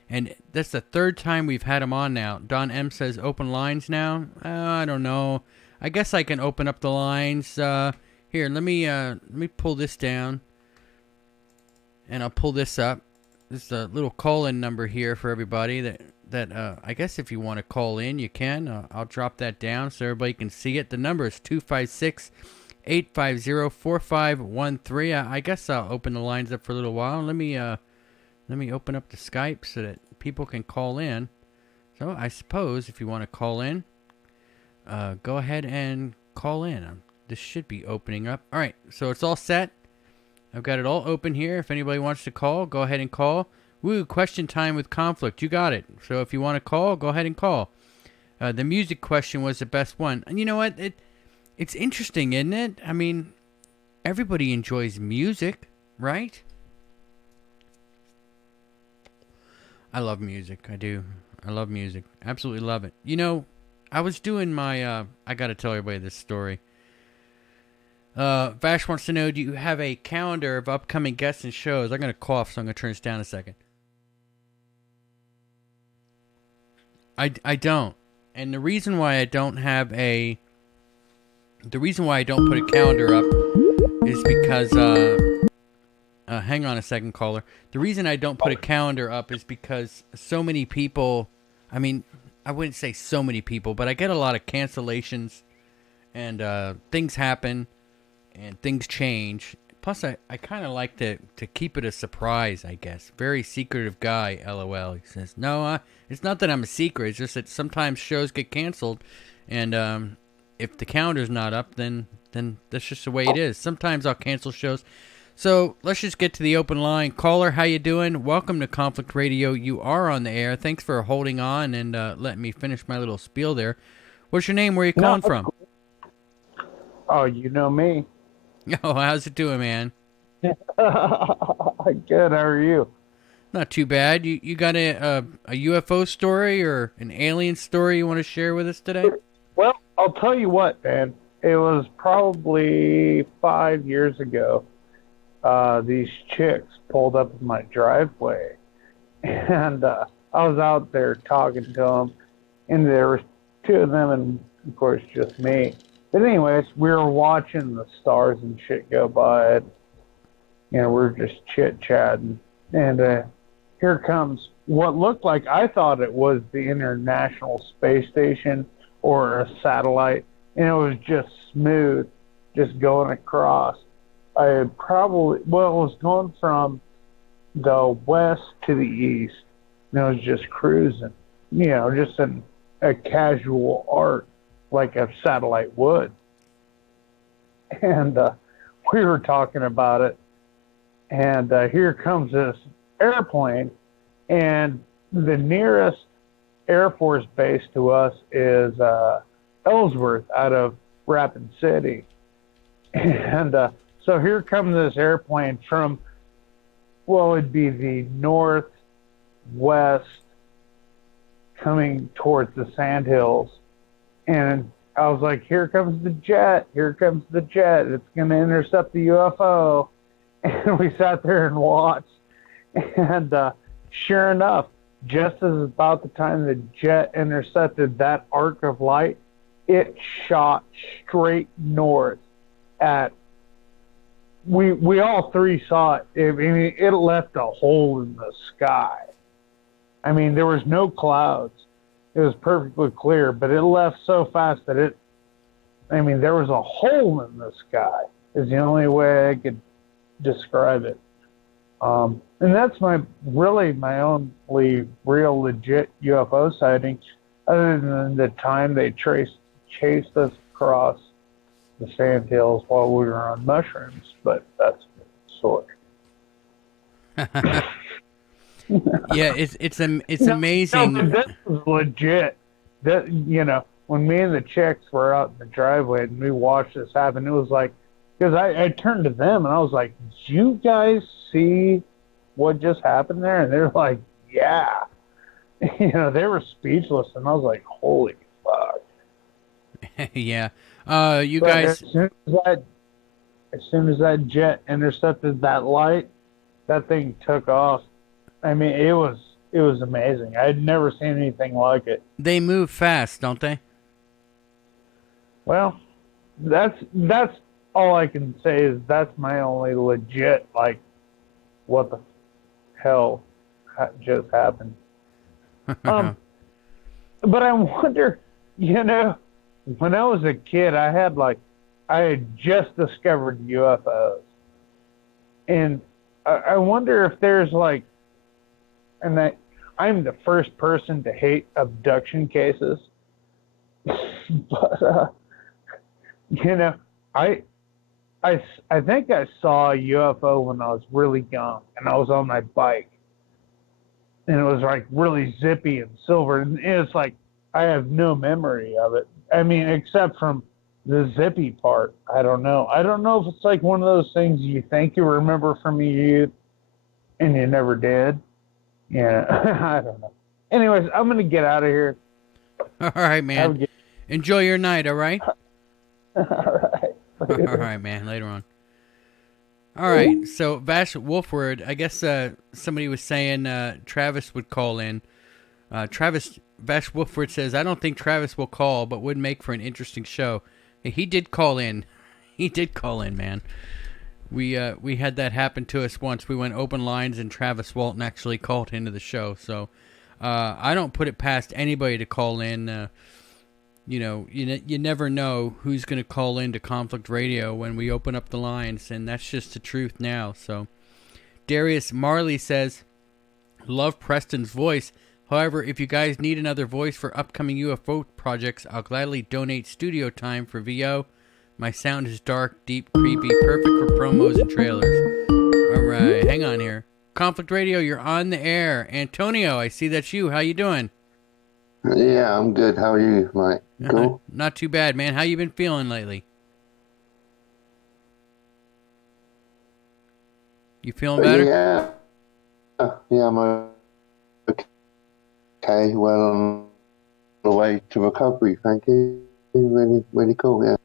And that's the third time we've had him on now." Don M says, "Open lines now." I don't know. I guess I can open up the lines. Here, let me pull this down, and I'll pull this up. This is a little call-in number here for everybody that I guess if you want to call in, you can. I'll drop that down so everybody can see it. The number is 256-850-4513. I guess I'll open the lines up for a little while. Let me open up the Skype so that people can call in. So I suppose if you want to call in, go ahead and call in. This should be opening up. All right, so it's all set. I've got it all open here. If anybody wants to call, go ahead and call. Woo, question time with conflict. You got it. So if you want to call, go ahead and call. The music question was the best one. And you know what? It's interesting, isn't it? I mean, everybody enjoys music, right? I love music. I do. I love music. Absolutely love it. I was doing my... I got to tell everybody this story. Vash wants to know, do you have a calendar of upcoming guests and shows? I'm going to cough, so I'm going to turn this down a second. I don't. And the reason why I don't put a calendar up is because, hang on a second, caller. The reason I don't put a calendar up is because so many people, I mean, I wouldn't say so many people, but I get a lot of cancellations, and things happen, and things change. Plus, I kind of like to keep it a surprise, I guess. Very secretive guy, LOL. He says, no, it's not that I'm a secret. It's just that sometimes shows get canceled, and if the calendar's not up, then that's just the way it is. Sometimes I'll cancel shows. So let's just get to the open line. Caller, how you doing? Welcome to Conflict Radio. You are on the air. Thanks for holding on and letting me finish my little spiel there. What's your name? Where are you calling from? Oh, you know me. Oh, how's it doing, man? Good. How are you? Not too bad. You got a UFO story or an alien story you want to share with us today? Well, I'll tell you what, man. It was probably 5 years ago. These chicks pulled up in my driveway, and I was out there talking to them, and there was two of them, and of course just me. But anyways, we were watching the stars and shit go by, and we were just chit-chatting, and here comes what looked like, I thought it was the International Space Station or a satellite, and it was just smooth, just going across. It was going from the west to the east, and it was just cruising, just a casual arc like a satellite would. And we were talking about it, and here comes this airplane, and the nearest Air Force base to us is Ellsworth out of Rapid City. And so here comes this airplane from, it'd be the northwest coming towards the Sandhills. And I was like, here comes the jet. Here comes the jet. It's going to intercept the UFO. And we sat there and watched. And sure enough, just as about the time the jet intercepted that arc of light, it shot straight north at, we all three saw it. It left a hole in the sky. There was no clouds. It was perfectly clear, but it left so fast that there was a hole in the sky is the only way I could describe it. And that's my only real legit UFO sighting, other than the time they chased us across the sandhills while we were on mushrooms, but that's the story. Yeah, it's amazing. No, this was legit. That when me and the chicks were out in the driveway and we watched this happen, it was like, because I turned to them and I was like, "Did you guys see what just happened there?" And they're like, "Yeah." They were speechless, and I was like, "Holy fuck!" Yeah. You guys. As soon as that jet intercepted that light, that thing took off. It was amazing. I'd never seen anything like it. They move fast, don't they? Well, that's all I can say is that's my only legit, like, what the hell just happened. But I wonder, when I was a kid, I had just discovered UFOs. And I wonder if there's I'm the first person to hate abduction cases. But, I think I saw a UFO when I was really young, and I was on my bike. And it was really zippy and silver. And it's I have no memory of it. Except from the zippy part. I don't know. I don't know if it's one of those things you think you remember from your youth and you never did. Yeah, I don't know. Anyways, I'm going to get out of here. All right, man. Enjoy your night, all right? All right. Later. All right, man. Later on. All right, so Vash Wolfward, I guess somebody was saying Travis would call in. Vash Wolfward says, I don't think Travis will call, but would make for an interesting show. He did call in. He did call in, man. We had that happen to us once. We went open lines, and Travis Walton actually called into the show. So I don't put it past anybody to call in. You never know who's going to call into Conflict Radio when we open up the lines, and that's just the truth now. So, Darius Marley says, love Preston's voice. However, if you guys need another voice for upcoming UFO projects, I'll gladly donate studio time for VO. My sound is dark, deep, creepy, perfect for promos and trailers. All right, hang on here. Conflict Radio, you're on the air. Antonio, I see that's you. How you doing? Yeah, I'm good. How are you, mate? Cool? Not too bad, man. How you been feeling lately? You feeling better? Yeah, I'm okay. Well on the way to recovery, thank you. Really, really cool, yeah.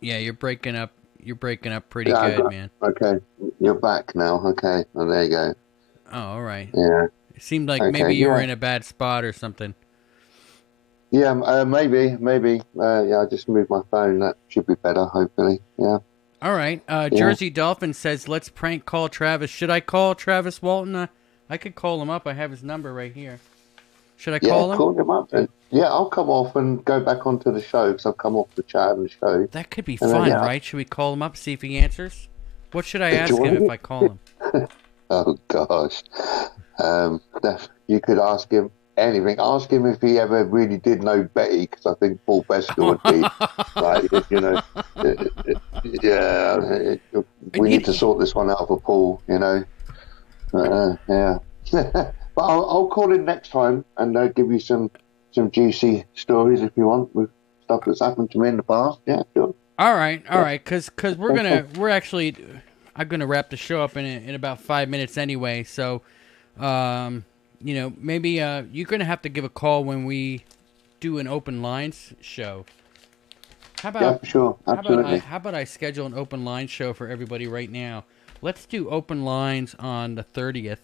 Yeah, you're breaking up. You're breaking up pretty good, man. Okay, you're back now. Okay, well, there you go. Oh, all right. Yeah. It seemed like maybe you were in a bad spot or something. Yeah, maybe. I just moved my phone. That should be better, hopefully. Yeah. All right. Jersey Dolphin says, let's prank call Travis. Should I call Travis Walton? I could call him up. I have his number right here. Should I call him? Yeah, call him up. Yeah, I'll come off and go back onto the show because I've come off the chat and the show. That could be fun, right? Should we call him up, see if he answers? What should I ask him if I call him? Oh, gosh. You could ask him anything. Ask him if he ever really did know Betty, because I think Paul Besker would be like, we need to sort this one out for Paul, yeah. But I'll call in next time and give you some juicy stories if you want with stuff that's happened to me in the past. Yeah, sure. All right, because I'm gonna wrap the show up in about 5 minutes anyway. So, maybe you're gonna have to give a call when we do an open lines show. How about? Yeah, sure, absolutely. How about I schedule an open line show for everybody right now? Let's do open lines on the 30th.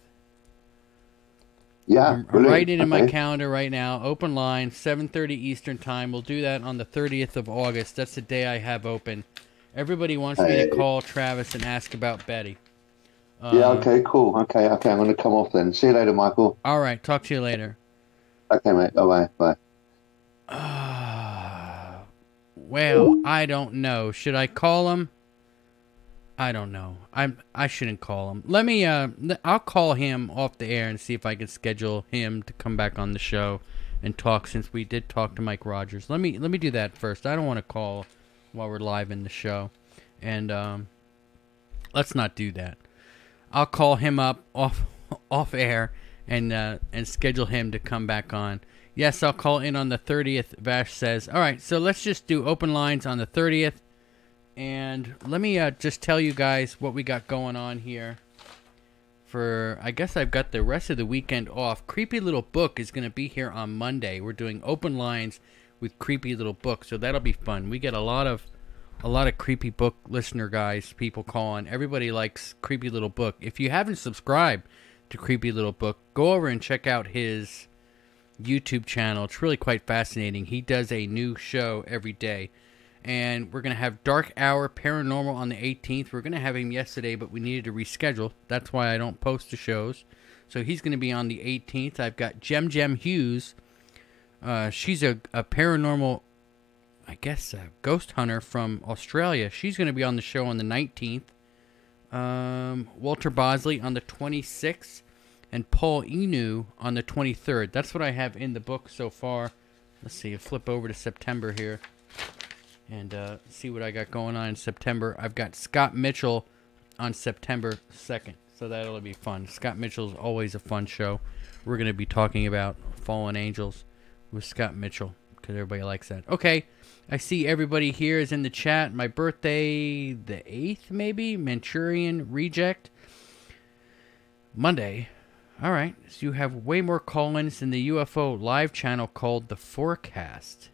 Yeah, I'm writing it in my calendar right now. Open line, 7:30 Eastern time. We'll do that on the 30th of August. That's the day I have open. Everybody wants me to call Travis and ask about Betty. Yeah, okay, cool. Okay, I'm going to come off then. See you later, Michael. All right, talk to you later. Okay, mate. Bye-bye. Bye. Well, I don't know. Should I call him? I don't know. I shouldn't call him. Let me. I'll call him off the air and see if I can schedule him to come back on the show and talk. Since we did talk to Mike Rogers, let me do that first. I don't want to call while we're live in the show, and let's not do that. I'll call him up off air and schedule him to come back on. Yes, I'll call in on the 30th. Vash says, all right. So let's just do open lines on the 30th. And let me just tell you guys what we got going on here. I guess I've got the rest of the weekend off. Creepy Little Book is going to be here on Monday. We're doing open lines with Creepy Little Book, so that'll be fun. We get a lot of Creepy Book listener guys, people calling. Everybody likes Creepy Little Book. If you haven't subscribed to Creepy Little Book, go over and check out his YouTube channel. It's really quite fascinating. He does a new show every day. And we're going to have Dark Hour Paranormal on the 18th. We're going to have him yesterday, but we needed to reschedule. That's why I don't post the shows. So he's going to be on the 18th. I've got Jem Hughes. She's a paranormal, I guess, ghost hunter from Australia. She's going to be on the show on the 19th. Walter Bosley on the 26th. And Paul Inu on the 23rd. That's what I have in the book so far. Let's see. I'll flip over to September here. And see what I got going on in September. I've got Scott Mitchell on September 2nd. So that'll be fun. Scott Mitchell's always a fun show. We're going to be talking about fallen angels with Scott Mitchell, because everybody likes that. Okay, I see everybody here is in the chat. My birthday, the 8th maybe? Manchurian Reject. Monday. All right, so you have way more call-ins than the UFO live channel called The Forecast.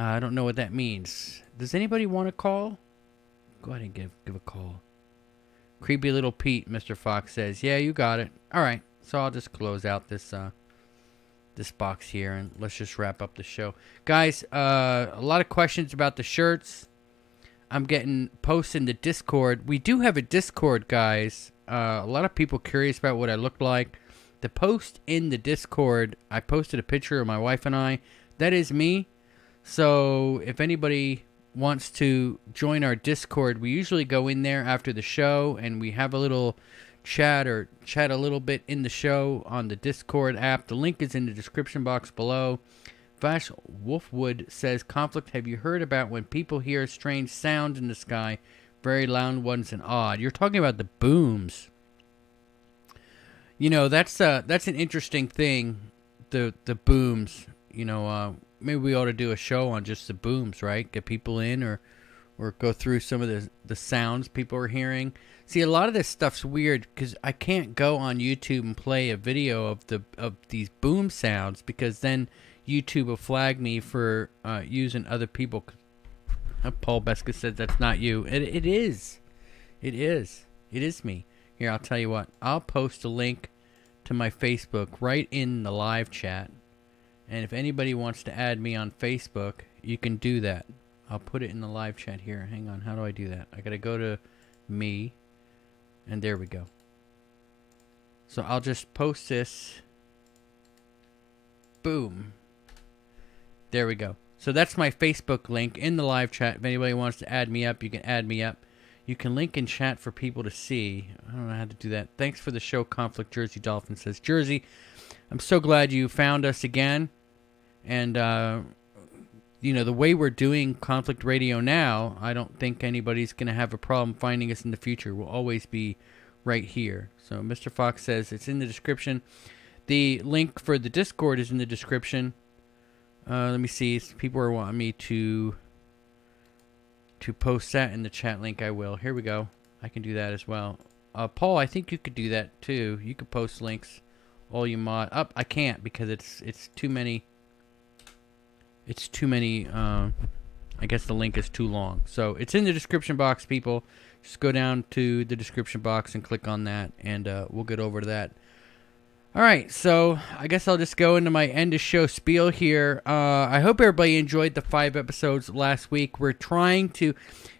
I don't know what that means. Does anybody want to call? Go ahead and give a call. Creepy Little Pete, Mr. Fox says, yeah, you got it. All right, so I'll just close out this box here, and let's just wrap up the show. Guys, a lot of questions about the shirts. I'm getting posts in the Discord. We do have a Discord, guys. A lot of people curious about what I look like. the post in the Discord, I posted a picture of my wife and I. That is me. So if anybody wants to join our Discord, we usually go in there after the show and we have a little chat a little bit in the show on the Discord app. The link is in the description box below. Vash Wolfwood says, Conflict, have you heard about when people hear strange sounds in the sky, very loud ones and odd? You're talking about the booms. You know, that's an interesting thing, the booms. You know, maybe we ought to do a show on just the booms, right? Get people in or go through some of the sounds people are hearing. See, a lot of this stuff's weird because I can't go on YouTube and play a video of these boom sounds because then YouTube will flag me for using other people. Paul Beska said that's not you. It is. It is me. Here, I'll tell you what. I'll post a link to my Facebook right in the live chat. And if anybody wants to add me on Facebook, you can do that. I'll put it in the live chat here. Hang on. How do I do that? I got to go to me. And there we go. So I'll just post this. Boom. There we go. So that's my Facebook link in the live chat. If anybody wants to add me up, you can add me up. You can link in chat for people to see. I don't know how to do that. Thanks for the show, Conflict. Jersey Dolphin says, Jersey, I'm so glad you found us again. And, you know, the way we're doing Conflict Radio now, I don't think anybody's going to have a problem finding us in the future. We'll always be right here. So Mr. Fox says it's in the description. The link for the Discord is in the description. Let me see. If people are wanting me to post that in the chat link, I will. Here we go. I can do that as well. Paul, I think you could do that too. You could post links. All you mod. I can't because it's too many. It's too many. I guess the link is too long. So it's in the description box, people. Just go down to the description box and click on that, and we'll get over to that. All right, so I guess I'll just go into my end of show spiel here. I hope everybody enjoyed the 5 episodes last week. We're trying to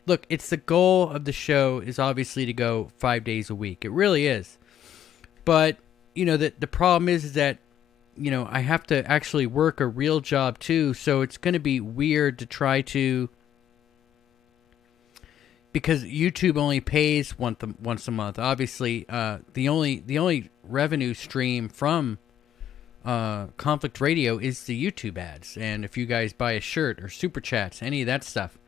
look. It's the goal of the show is obviously to go 5 days a week. It really is, but you know the problem is that you know I have to actually work a real job too. So it's going to be weird to try to. Because YouTube only pays once a month. Obviously, the only revenue stream from Conflict Radio is the YouTube ads. And if you guys buy a shirt or super chats, any of that stuff.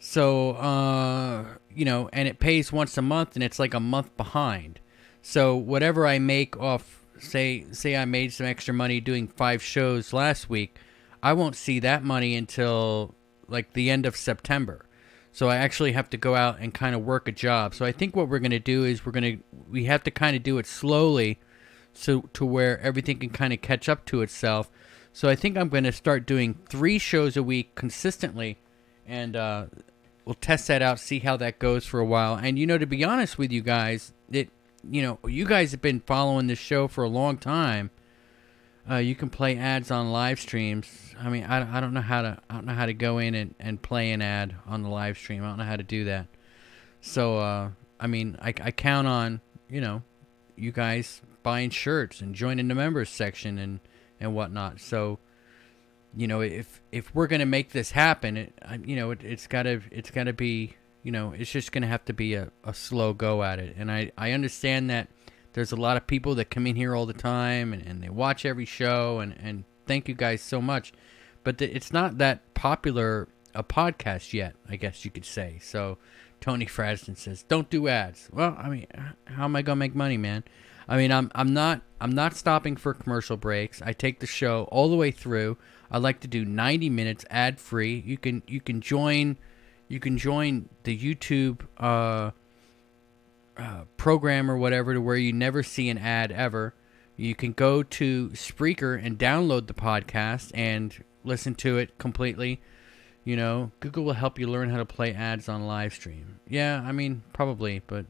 So, you know, and it pays once a month, and it's like a month behind. So whatever I make off, say I made some extra money doing 5 shows last week, I won't see that money until like the end of September. So I actually have to go out and kind of work a job. So I think what we're going to do is we have to kind of do it slowly so to where everything can kind of catch up to itself. So I think I'm going to start doing 3 shows a week consistently, and we'll test that out, see how that goes for a while. And, you know, to be honest with you guys, you guys have been following this show for a long time. You can play ads on live streams. I mean, I don't know how to go in and play an ad on the live stream. I don't know how to do that. So, I mean, I count on, you know, you guys buying shirts and joining the members section and whatnot. So, you know, if we're gonna make this happen, it's gotta be, you know, it's just gonna have to be a slow go at it. And I understand that. There's a lot of people that come in here all the time and they watch every show, and thank you guys so much. But it's not that popular a podcast yet, I guess you could say. So Tony Fraston says, don't do ads. Well, I mean, how am I going to make money, man? I mean, I'm not stopping for commercial breaks. I take the show all the way through. I like to do 90 minutes ad free. You can join the YouTube program or whatever to where you never see an ad ever. You can go to Spreaker and download the podcast and listen to it completely. You know, Google will help you learn how to play ads on live stream. Yeah, I mean, probably, but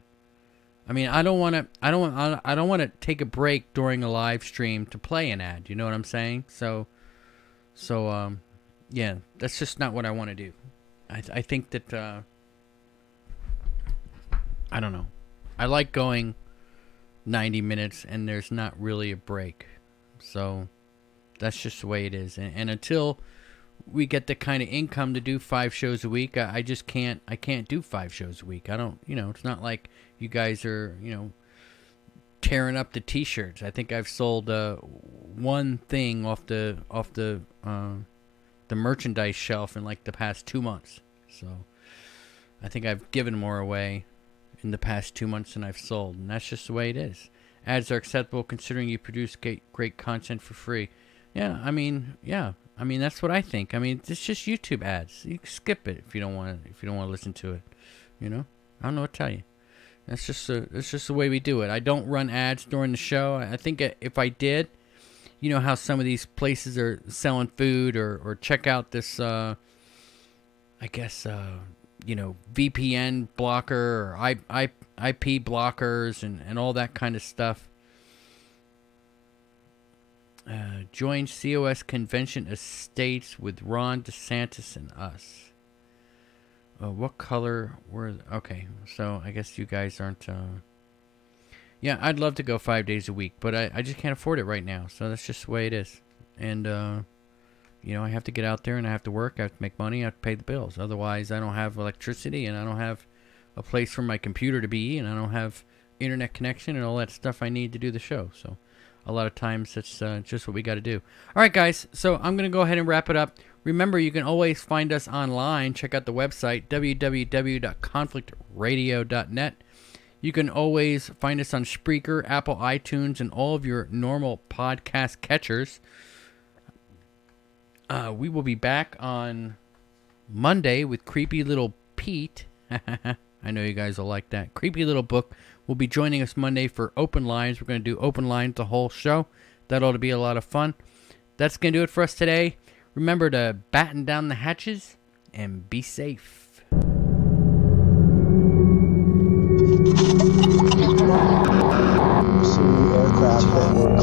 I mean, I don't want to take a break during a live stream to play an ad. You know what I'm saying? So yeah, that's just not what I want to do. I think that I don't know. I like going 90 minutes and there's not really a break. So that's just the way it is. And until we get the kind of income to do 5 shows a week, I just can't do 5 shows a week. I don't, it's not like you guys are, tearing up the t-shirts. I think I've sold one thing off the merchandise shelf in like the past 2 months. So I think I've given more away in the past 2 months than I've sold, and that's just the way it is. Ads are acceptable considering you produce great content for free. Yeah, I mean that's what I think. I mean, it's just YouTube ads. You can skip it if you don't want to listen to it. I don't know what to tell you. That's just the way we do it. I don't run ads during the show. I think if I did, you know how some of these places are selling food or check out this VPN blocker or IP blockers and all that kind of stuff. Join COS Convention Estates with Ron DeSantis and us. What color were... Okay, so I guess you guys aren't... Yeah, I'd love to go 5 days a week, but I just can't afford it right now. So that's just the way it is. And, I have to get out there and I have to work. I have to make money. I have to pay the bills. Otherwise, I don't have electricity and I don't have a place for my computer to be and I don't have internet connection and all that stuff I need to do the show. So a lot of times that's just what we got to do. All right, guys. So I'm going to go ahead and wrap it up. Remember, you can always find us online. Check out the website, www.conflictradio.net. You can always find us on Spreaker, Apple iTunes, and all of your normal podcast catchers. We will be back on Monday with Creepy Little Pete. I know you guys will like that. Creepy Little Book will be joining us Monday for Open Lines. We're going to do Open Lines the whole show. That ought to be a lot of fun. That's going to do it for us today. Remember to batten down the hatches and be safe. See aircraft that were